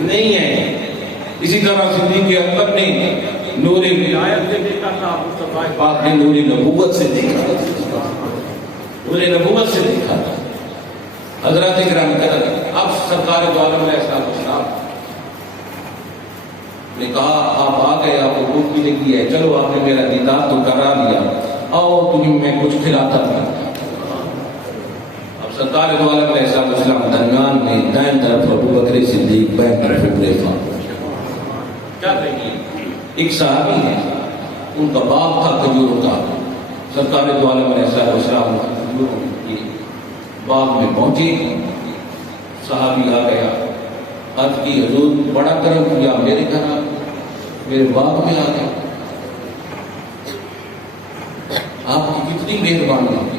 نہیں ہیں۔ اسی طرح صدیق اکبر نے نور ولایت سے دیکھا تھا، مصطفیٰ پاک نے نور نبوت سے دیکھا تھا، نور نبوت سے دیکھا تھا۔ حضرات کرام قدر اب سرکار دو عالم علیہ السلام نے کہا آپ آ گئے، آپ کو بھوک بھی لگی ہے، چلو آپ نے میرا دیدار تو کرا لیا، آؤ تمہیں میں کچھ کھلاتا تھا۔ اب سرکار دو عالم علیہ السلام درمیان میں دائیں طرف ابو بکر صدیق، بائیں طرف عمر کیا کہیں، ایک صحابی ہے ان کا باغ تھا کھجوروں کا، سرکار دو عالم علیہ السلام کھجوروں کی باغ میں پہنچے، صحابی آ گیا، عرض کی حضور بڑا کرم کیا، میرے گھر میرے باغ میں آ گیا، آپ کی کتنی مہربانی ہے،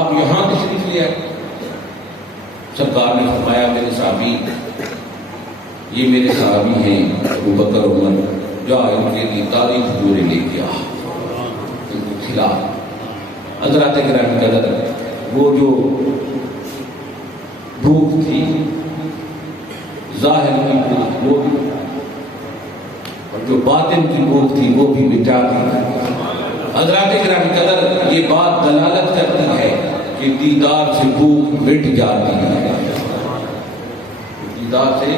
آپ یہاں تشریف لے آئے۔ سرکار نے فرمایا میرے صحابی، یہ میرے صحابی ہیں ابو بکر عمر، جا ان کے لیے تازی کھجوریں لے کے آ، ان کو کھلا۔ حضرات کرام قدر وہ جو بھوک تھی ظاہر کی بھوک وہ بھی، اور جو باطن کی بھوک تھی وہ بھی مٹا دی۔ حضرات کرام قدر یہ بات دلالت کرتی ہے کہ دیدار سے بھوک مٹ جاتی ہے۔ دیدار سے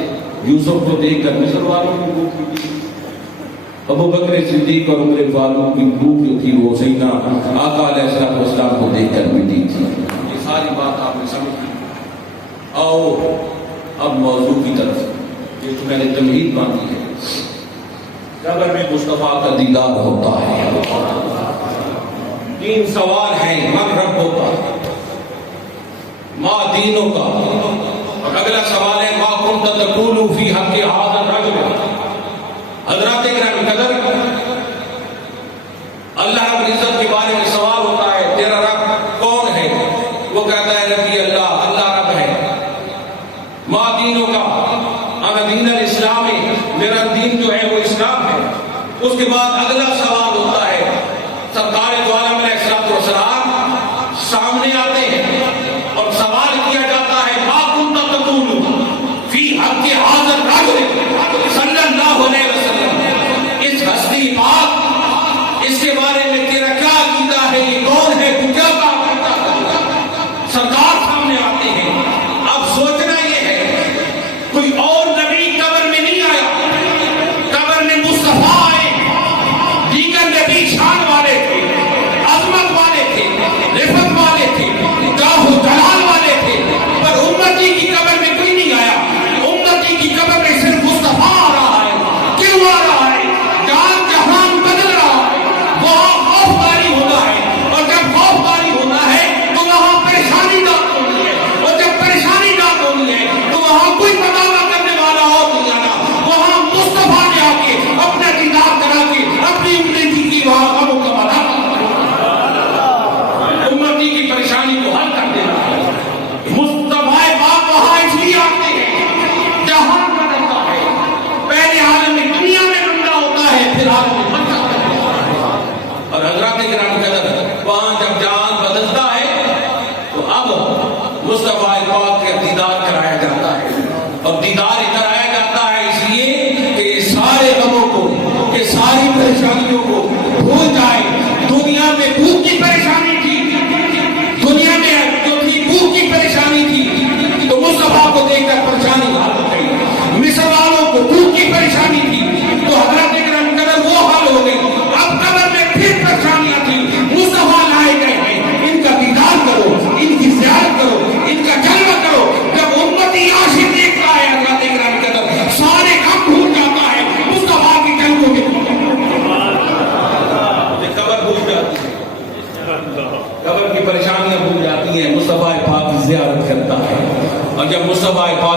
یوسف کو دیکھ کر مصر والوں کی بھوک مٹی، ابو بکر صدیق اور عمر فاروق کی بھوک جو تھی وہ سیدنا آقا علیہ السلام کو دیکھ کر مٹی تھی۔ یہ ساری بات آپ نے سمجھ لی۔ آؤ اب موضوع کی طرف، یہ تو میں نے تمہید باندھی ہے۔ قبر میں مصطفیٰ کا دیدار ہوتا ہے، تین سوال ہیں، من رب ہوتا ما دینوں کا، اور اگلا سوال ہے ما کنت تقول فی حق ھذا الرجل۔ حضرات کرام قدر اللہ رب العزت کے بارے میں سوال ہوتا ہے تیرا رب کون ہے؟ وہ کہتا ہے ربی اللہ، اللہ رب ہے۔ ما دینوں کا، انا دین الاسلام، میرا دین جو ہے وہ اسلام ہے۔ اس کے بعد اگلا سوال ہوتا ہے، سرکار دو عالم علیہ السلام سامنے آتے ہیں اور سوال کیا جاتا ہے ما کنت تقول فی حق ھذا الرجل صلی اللہ علیہ وسلم، اس ہستی پاک اس کے بارے میں تیرا کیا عقیدہ ہے، یہ کون ہے، تو کیا کام کرتا ہے؟ سرکار سامنے آتے ہیں۔ اب سوچنا یہ ہے کوئی اور نبی قبر میں نہیں آیا، قبر میں مصطفیٰ آئے، دیگر نبی شان والے تھے، عظمت والے تھے، رفعت والے تھے، جاہ و جلال والے تھے، پر امتی کی قبر میں کوئی نہیں آیا۔ امتی کی قبر میں صرف مصطفیٰ آ رہا ہے۔ کیوں آ رہا ہے؟ جان جہان بدل رہا ہے، وہاں خوف طاری ہوتا ہے، اور جب خوف طاری ہوتا ہے تو وہاں پریشانی داخل ہونی ہے، اور جب پریشانی داخل ہونی ہے تو وہاں کوئی پتہ نہ کرنے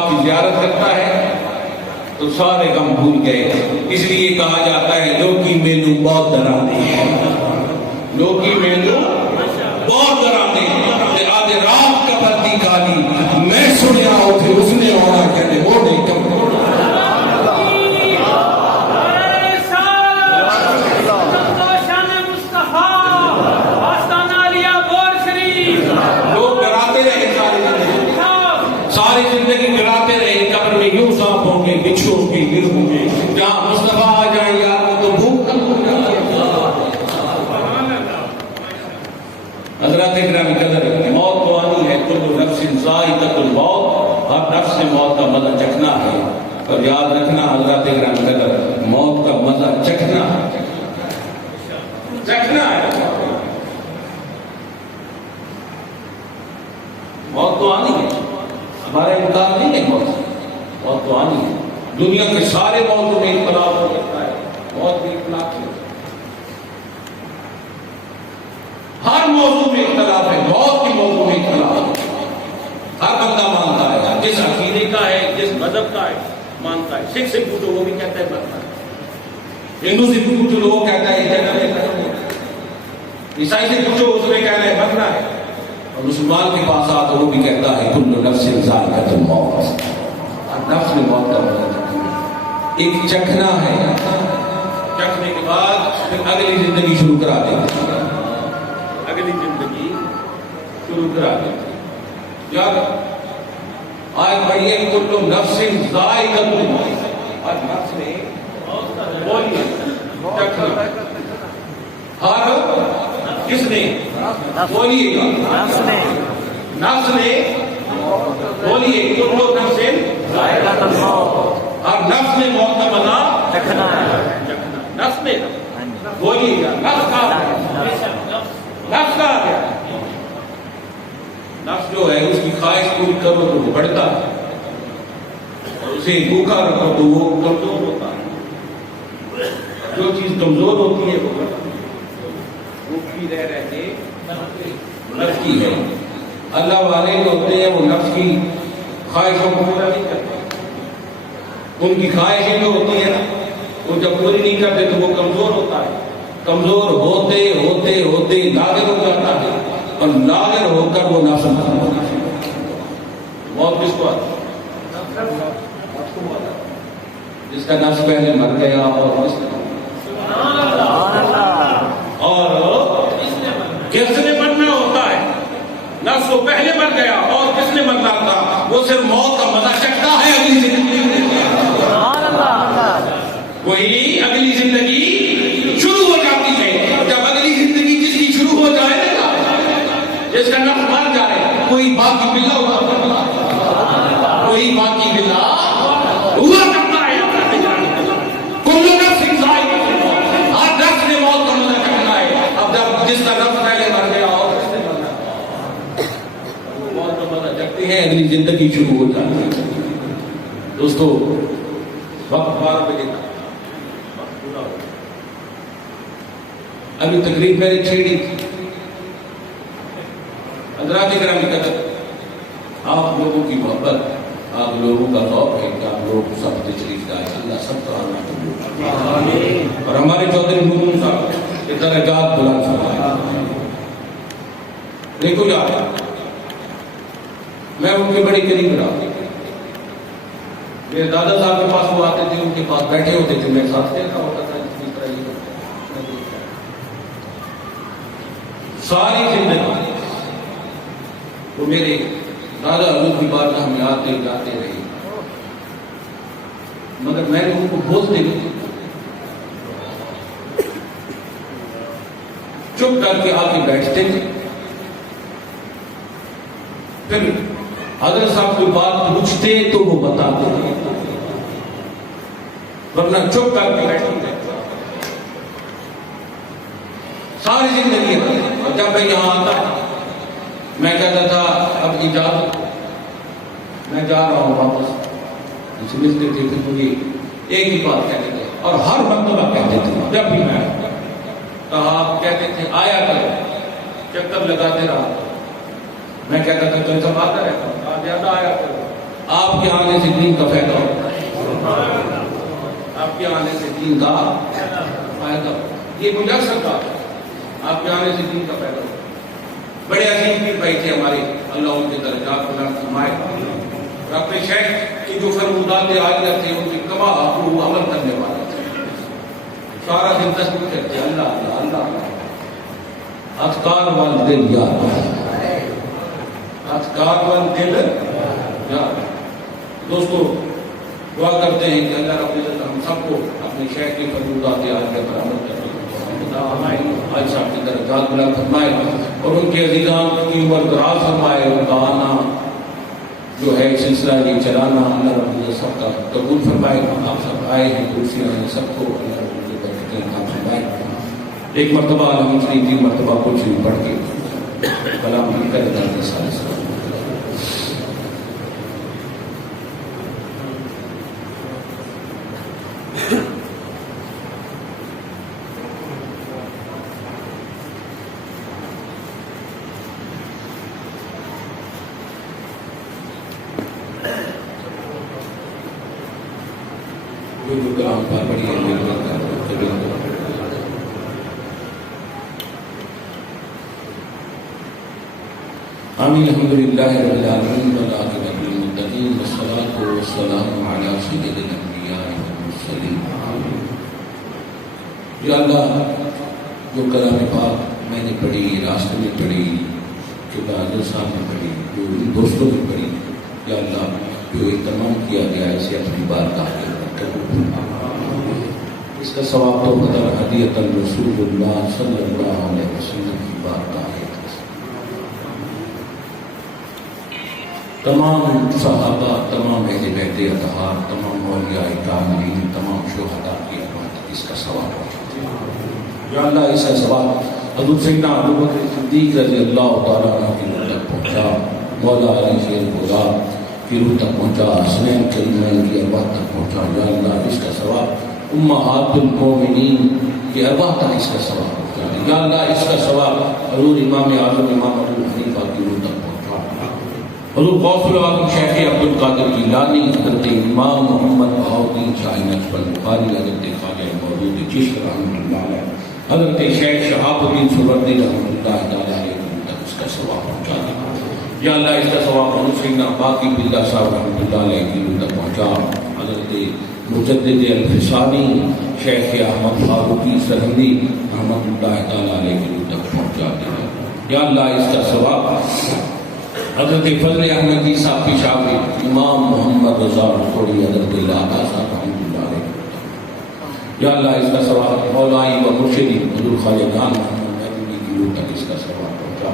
کی زیارت کرتا ہے تو سارے غم بھول گئے. اس لیے کہا جاتا ہے لوکی مینو بہت ڈرانے ہیں، لوکی مینو بہت ڈرانے تے آدھے رات کا پرتی کالی میں سنیا اتھے اس نے آنا کہنے وہ نہیں کم ساری زندگی گراتے رہے، قبر میں یوں سانپ ہوں گے، بچھو ہوں گے، گر ہوں گے، جہاں مصطفیٰ آ جائیں یار وہ تو بھوک کم ہو جائے. حضرات گرامی قدر، موت تو آنی ہے، کل نفس ذائقۃ الموت، ہر نفس نے موت کا مزہ چکھنا ہے. اور یاد رکھنا حضرات گرامی قدر، موت کا مزہ چکھنا ہے. موت تو آنی ہے، ہمارا انکار نہیں ہے. موت تو آنی ہے. دنیا کے سارے موضوع میں اختلاف ہو سکتا ہے، موت بھی اختلاف ہے. ہر موضوع میں اختلاف ہے، موت کے موضوع میں اختلاف ہے. ہر بندہ مانتا ہے، جس عقیدے کا ہے، جس مذہب کا ہے مانتا ہے. سکھ سے پوچھو وہ بھی کہتا ہے مرنا ہے، ہندو سے پوچھو وہ کہتا ہے جنت ہے ختم ہو. عیسائی سے پوچھو اس میں کہنا ہے مرنا ہے. اور مسلمان کے پاس آتا وہ بھی کہتا ہے کل نفس ذائقۃ الموت، نفس میں موت کا مزہ چکھنا. ایک چکھنا ہے، چکھنے کے بعد پھر اگلی زندگی شروع کرا دیں گے، اگلی زندگی شروع کرا دیں گے. یاد آج پڑھیے کل نفس ذائقۃ الموت. اور نفس نے بولیے چکھنا، ہر کس نے بولیے گا، نفس نے بولیے کل نفس ذائقۃ الموت، اور نفس نے موت کا مزہ چکھنا ہے. نفس نے بولیے گا، نفس کا نفس کا گیا. نفس جو ہے اس کی خواہش پوری کرو تو وہ بڑھتا ہے، اور اسے بھوکا رکھو تو وہ کمزور ہوتا ہے. جو چیز کمزور ہوتی ہے وہ بڑھتی ہے. بھوکی رہ کے مرتی ہے. اللہ والے جو ہوتے ہیں وہ نفس کی خواہشوں کو پورا نہیں کرتے. ان کی خواہشیں جو ہوتی ہیں نا وہ جب پوری نہیں کرتے تو وہ کمزور ہوتا ہے. کمزور ہوتے ہوتے ہوتے لاغر ہو جاتا ہے، اور لاغر ہو کر وہ نفس ہوتا ہے. موت کس کو آتی ہے؟ جس کا نفس پہلے مر گیا اور کس نے مرنا ہوتا ہے. نفس کو پہلے مر گیا اور کس نے مرنا تھا وہ صرف موت کا مزہ چکھتا ہے. اگلی زندگی وہی اگلی زندگی شروع ہو جاتی ہے. جب اگلی زندگی جس کی شروع ہو جائے نا، جس کا نفس مر جائے، کوئی باقی بلا ہوا، کوئی باقی بلا ہوا کرتا ہے. کل نفس ذائقۃ الموت، ہر نفس نے موت کا مزہ چکھنا ہے. اب جب جس کا نفس پہلے مر گیا اور کس نے مرنا، موت کا مزہ چکھتے ہیں، اگلی زندگی شروع ہو جاتی ہے. دوستو وقت 12 بجے تک ابھی تقریب میں نے چھیڑی تھی. حضرات گرامی قدر، آپ لوگوں کی محبت، آپ لوگوں کا ذوق ہے کہ آپ لوگ سب تشریف لائے. اللہ سب کا آنا قبول، اور ہمارے چودھری مودود صاحب کے درجات بلند فرمائے. دیکھو یار، میں ان کے بڑی قریب رہا. میرے دادا صاحب کے پاس وہ آتے تھے، ان کے پاس بیٹھے ہوتے تھے، میرے ساتھ دیکھا ہوتا تھا. ساری زندگی وہ میرے دادا حضور کی بارگاہ میں آتے جاتے رہے، مگر میں نے ان کو بولتے نہیں، چپ کر کے آ کے بیٹھتے تھے. پھر حضرت صاحب کوئی بات پوچھتے تو وہ بتاتے تھے، ورنہ چپ کر کے بیٹھتے. ساری زندگی. اور جب میں یہاں آتا میں کہتا تھا اب اجازت، میں جا رہا ہوں واپس. ان سے ملتے تھے پھر مجھے ایک ہی بات کہتے تھے، اور ہر مرتبہ کہتے تھے. جب بھی میں کہا کہتے تھے آیا کرو، چکر لگاتے رہا. میں کہتا تھا تو سب آتا رہتا ہوں، زیادہ آیا کرو. آپ کے آنے سے دین کا فائدہ ہو، آپ کے آنے سے دین کا فائدہ ہو، یہ میسر بات ہے، آپ کے آنے سے دین کا فائدہ ہو۔ بڑے عظیم پیر بھائی تھے ہمارے، اللہ ان کے درجات بلند فرمائے، اپنے شیخ کی جو فرمودات عالیہ تھے ان کی کما وہ عمل کرنے والے تھے، سارا دن تصویر کرتے اللہ اللہ اللہ، اذکار والدل یاد، اذکار والدل یاد۔ دوستو دعا کرتے ہیں کہ اللہ رب العزت ہم سب کو اپنے شیخ کی فرمودات عالیہ پر عمل کرنے آج صاحب کی درجات بلند فرمائے اور ان کے عزیزان کی عمر دراز فرمائے، ان کا آنا جو ہے سلسلہ یہ چلانا اللہ رب العزت سب کا قبول فرمائے۔ آپ سب آئے ہیں، کرسیاں ہیں، سب کو اللہ رب العزت برکتیں عطا فرمائے۔ ایک مرتبہ الحمد للہ 3 مرتبہ کچھ بھی پڑھ کے کلام بھی کرے درد سارے سب آمین۔ الحمد للہ رب العالمین والعاقبۃ للمتقین والصلاۃ والسلام علی سید الانبیاء والمرسلین۔ یا اللہ، جو کلام پاک میں نے پڑھی، راستے میں پڑھی، جو بہادر صاحب نے پڑھی، جو ان دوستوں نے پڑھی، یا اللہ جو اہتمام کیا گیا اسے اپنی بارگاہ میں قبول فرما۔ اس کا ثواب تو قدر ہدیۃ الرسول اللہ صلی اللہ علیہ وسلم کی بارگاہ ہے۔ تمام صحابہ، تمام اہل بیت اطہار، تمام اولیاء کاملین، تمام شہداء کی امت اس کا ثواب ہو۔ یا اللہ اس کا ثواب حضرت سیدنا ابو بکر صدیق رضی اللہ تعالیٰ عنہ کی روح تک پہنچا، مولا علی شیر خدا کی روح تک پہنچا، حسنین کریمین کی ارواح تک پہنچا۔ یا اللہ اس کا ثواب امہات المومنین کی ارواح تک اس کا ثواب پہنچا۔ یا اللہ اس کا ثواب حضور امام اعظم امام ابو حنیفہ کی روح تک پہنچا۔ حضور غوث العظم شیخ عبد القادر جیلانی، حضرت امام محمد بہاؤالدین شاہ نقشبند بخاری، حضرت خواجہ مودودی چشتی رحمۃ اللہ علیہ، حضرت شیخ شہاب الدین سہروردی رحمۃ اللہ تعالیٰ علیہ تک اس کا ثواب پہنچا دے۔ یا اللہ اس کا ثواب حضور سیدنا باقی بلّہ صاحب رحمۃ اللہ علیہ کی تک پہنچا، حضرت مجدد الفسانی شیخ احمد فاروقی سرہندی رحمۃ اللہ تعالیٰ علیہ کی تک پہنچا دے۔ یا اللہ اس کا ثواب حضرت فضل احمدی صاحب کی شاگردی امام محمد رضا رسولی حضرت لاتا صاحب رحمۃ اللہ علیہ۔ یا اللہ اس کا ثواب مولائی و مرشدی حضور خواجہ جان محمد مہدوی کی روح تک اس کا ثواب پہنچا۔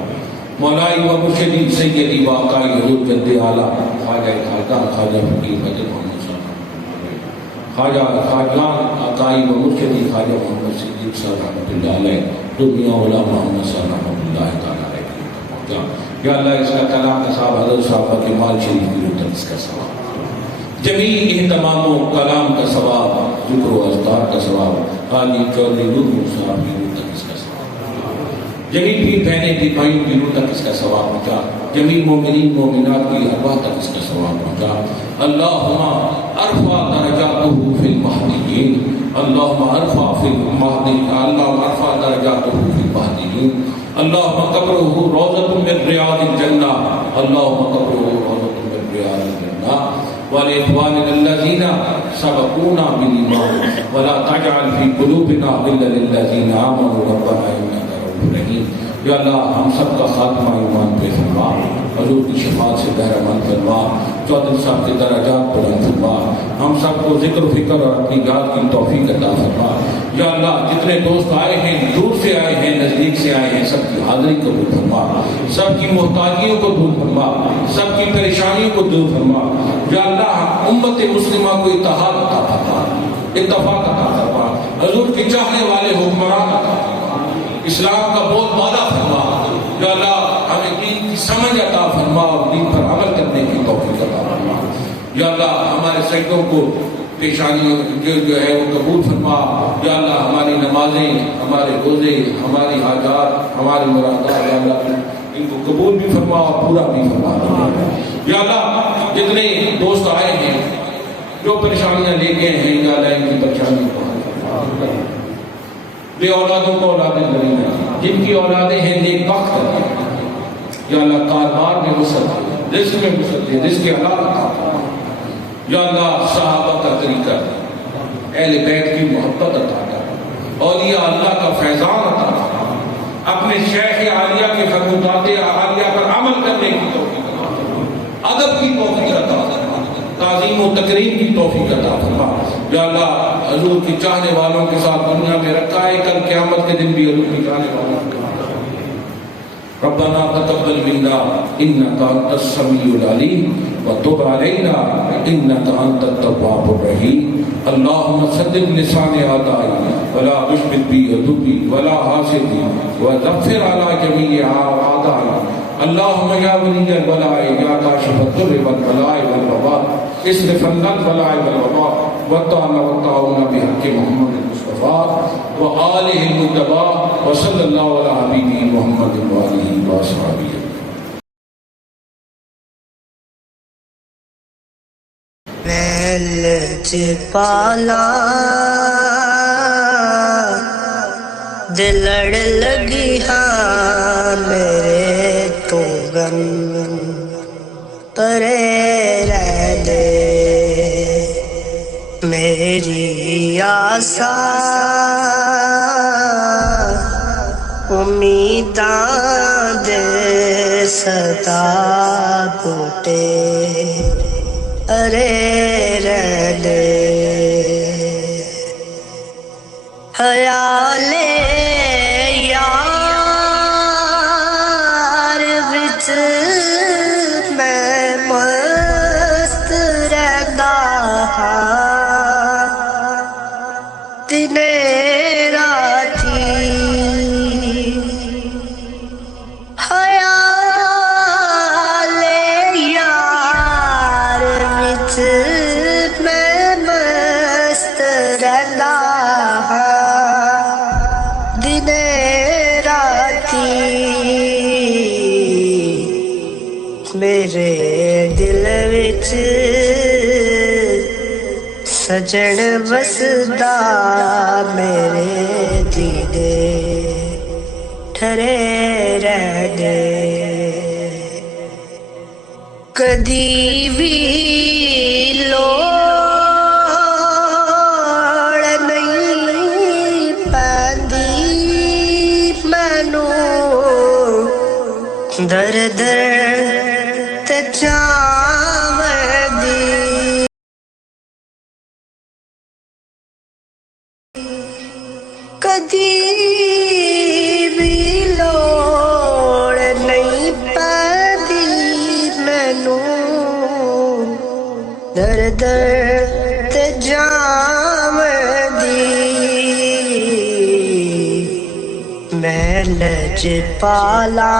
مولائی و مرشدی سیدی واقعی حضور جد اعلیٰ خواجہ خاقان خواجہ فقیر فتح محمد صاحب، خواجہ خواجان آقائی و مرشدی خواجہ محمد صدیق صاحب رحمۃ اللہ علیہ، دنیا اولا محمد صاحب رحمۃ اللہ تعالیٰ علیہ کی روح تک پہنچا۔ یا اللہ اس کا کلام کا صاحب حضرت صاحب کے مال شریف کی روح تک اس کا ثواب، جمیع اہتمام و کلام کا ثواب، ذکر و اذکار کا ثواب، حاجی چودھری نور صاحب کی روح تک اس کا ثواب، جمیع پیر بہنیں بھی بھائیوں کی روح تک اس کا ثواب پہنچا، جمیع مومنین مومنات کی ارواح تک اس کا ثواب پہنچا۔ اللہم ارفع درجاتہ فی المہدیین، اللہم ارفع فی المہدیین، اللہم ارفع درجاتہ فی المہدیین، اللہم قبرہ روضۃ من ریاض الجنہ، اللہم قبرہ روضۃ من ریاض الجنہ، ولاخواننا الذین سبقونا بالایمان ولا تجعل فی قلوبنا غلا للذین آمنوا ربنا انک رؤوف رحیم۔ یا اللہ ہم سب کا خاتمہ ایمان پہ فرما، حضور کی شفاعت سے بہرمند فرما، چودھری صاحب کے درجات بلند فرما، ہم سب کو ذکر و فکر اور اپنی یاد کی توفیق عطا فرما۔ یا اللہ جتنے دوست آئے ہیں، دور سے آئے ہیں، نزدیک سے آئے ہیں، سب کی حاضری قبول فرما، سب کی محتاجیوں کو دور فرما، سب کی پریشانیوں کو دور فرما۔ یا اللہ امت مسلمہ کو اتحاد عطا فرما، اتفاق عطا فرما، حضور کے چاہنے والے حکمران عطا فرما، اسلام کا بہت بالا فرما۔ یا اللہ ہمیں دین کی سمجھ عطا فرما اور دین پر عمل کرنے کی توفیق عطا فرما۔ یا اللہ ہمارے سجدوں کو پیشانی جو ہے وہ قبول فرما۔ یا اللہ ہماری نمازیں، ہمارے روزے، ہماری حاجات، ہماری مرادات، یا اللہ ان کو قبول بھی فرما اور پورا بھی فرما دے یا اللہ جتنے دوست آئے ہیں جو پریشانیاں لے کے ہیں یا اللہ ان کی پریشانی کو بے اولادوں کو اولادیں کریں جن کی اولادیں ہیں نیک بخت کریں یا اللہ کاروبار میں وسعت دے رزق میں وسعت دے رزق حلال عطا فرما یا اللہ صحابہ کا طریقہ اہل بیت کی محبت عطا کر اولیاء اللہ کا فیضان عطا کر اپنے شیخ عالیہ کے فرمودات عالیہ پر عمل کرنے کی توفیق عطا فرما ادب کی توفیق عطا فرما تعظیم و تکریم کی توفیق عطا فرما یا اللہ حضور کی چاہنے والوں کے ساتھ دنیا میں رکھا ہے کل قیامت کے دن بھی حضور کی چاہنے والوں کے ربنا تقبل منا انك انت السميع العليم وتب علينا انك انت التواب الرحيم اللهم سدد لسان اعدائي ولا تشمت بي عدوي ولا حاسدي وظفر على جميع اعدائي اللهم يا ولي الولاء يا كاشف الضر والبلاء والوباء اصرف عنا البلاء والوباء وتعاون بحق محمد المصطفى وآله المجتبى وصلى الله على حبيبه محمد وآله وصحبه لچ پالا دلڑ لگی ہاں میرے تو غم پرے رہ دے میری آسا امیداں دے ستا بوٹے ارے رہ دے خیال یار وچ میں مست رہدا ہاں دنے راتی خیال یار وچ میں مست رہدا میرے دل وچ سجن وسدا میرے دیدے ٹھرے رہ دے کدی بھی لوڑ نہیں پیندی مینوں در در کدی بھی لوڑ نہیں پیندی مینوں در در تے جاوندی میں لج پالا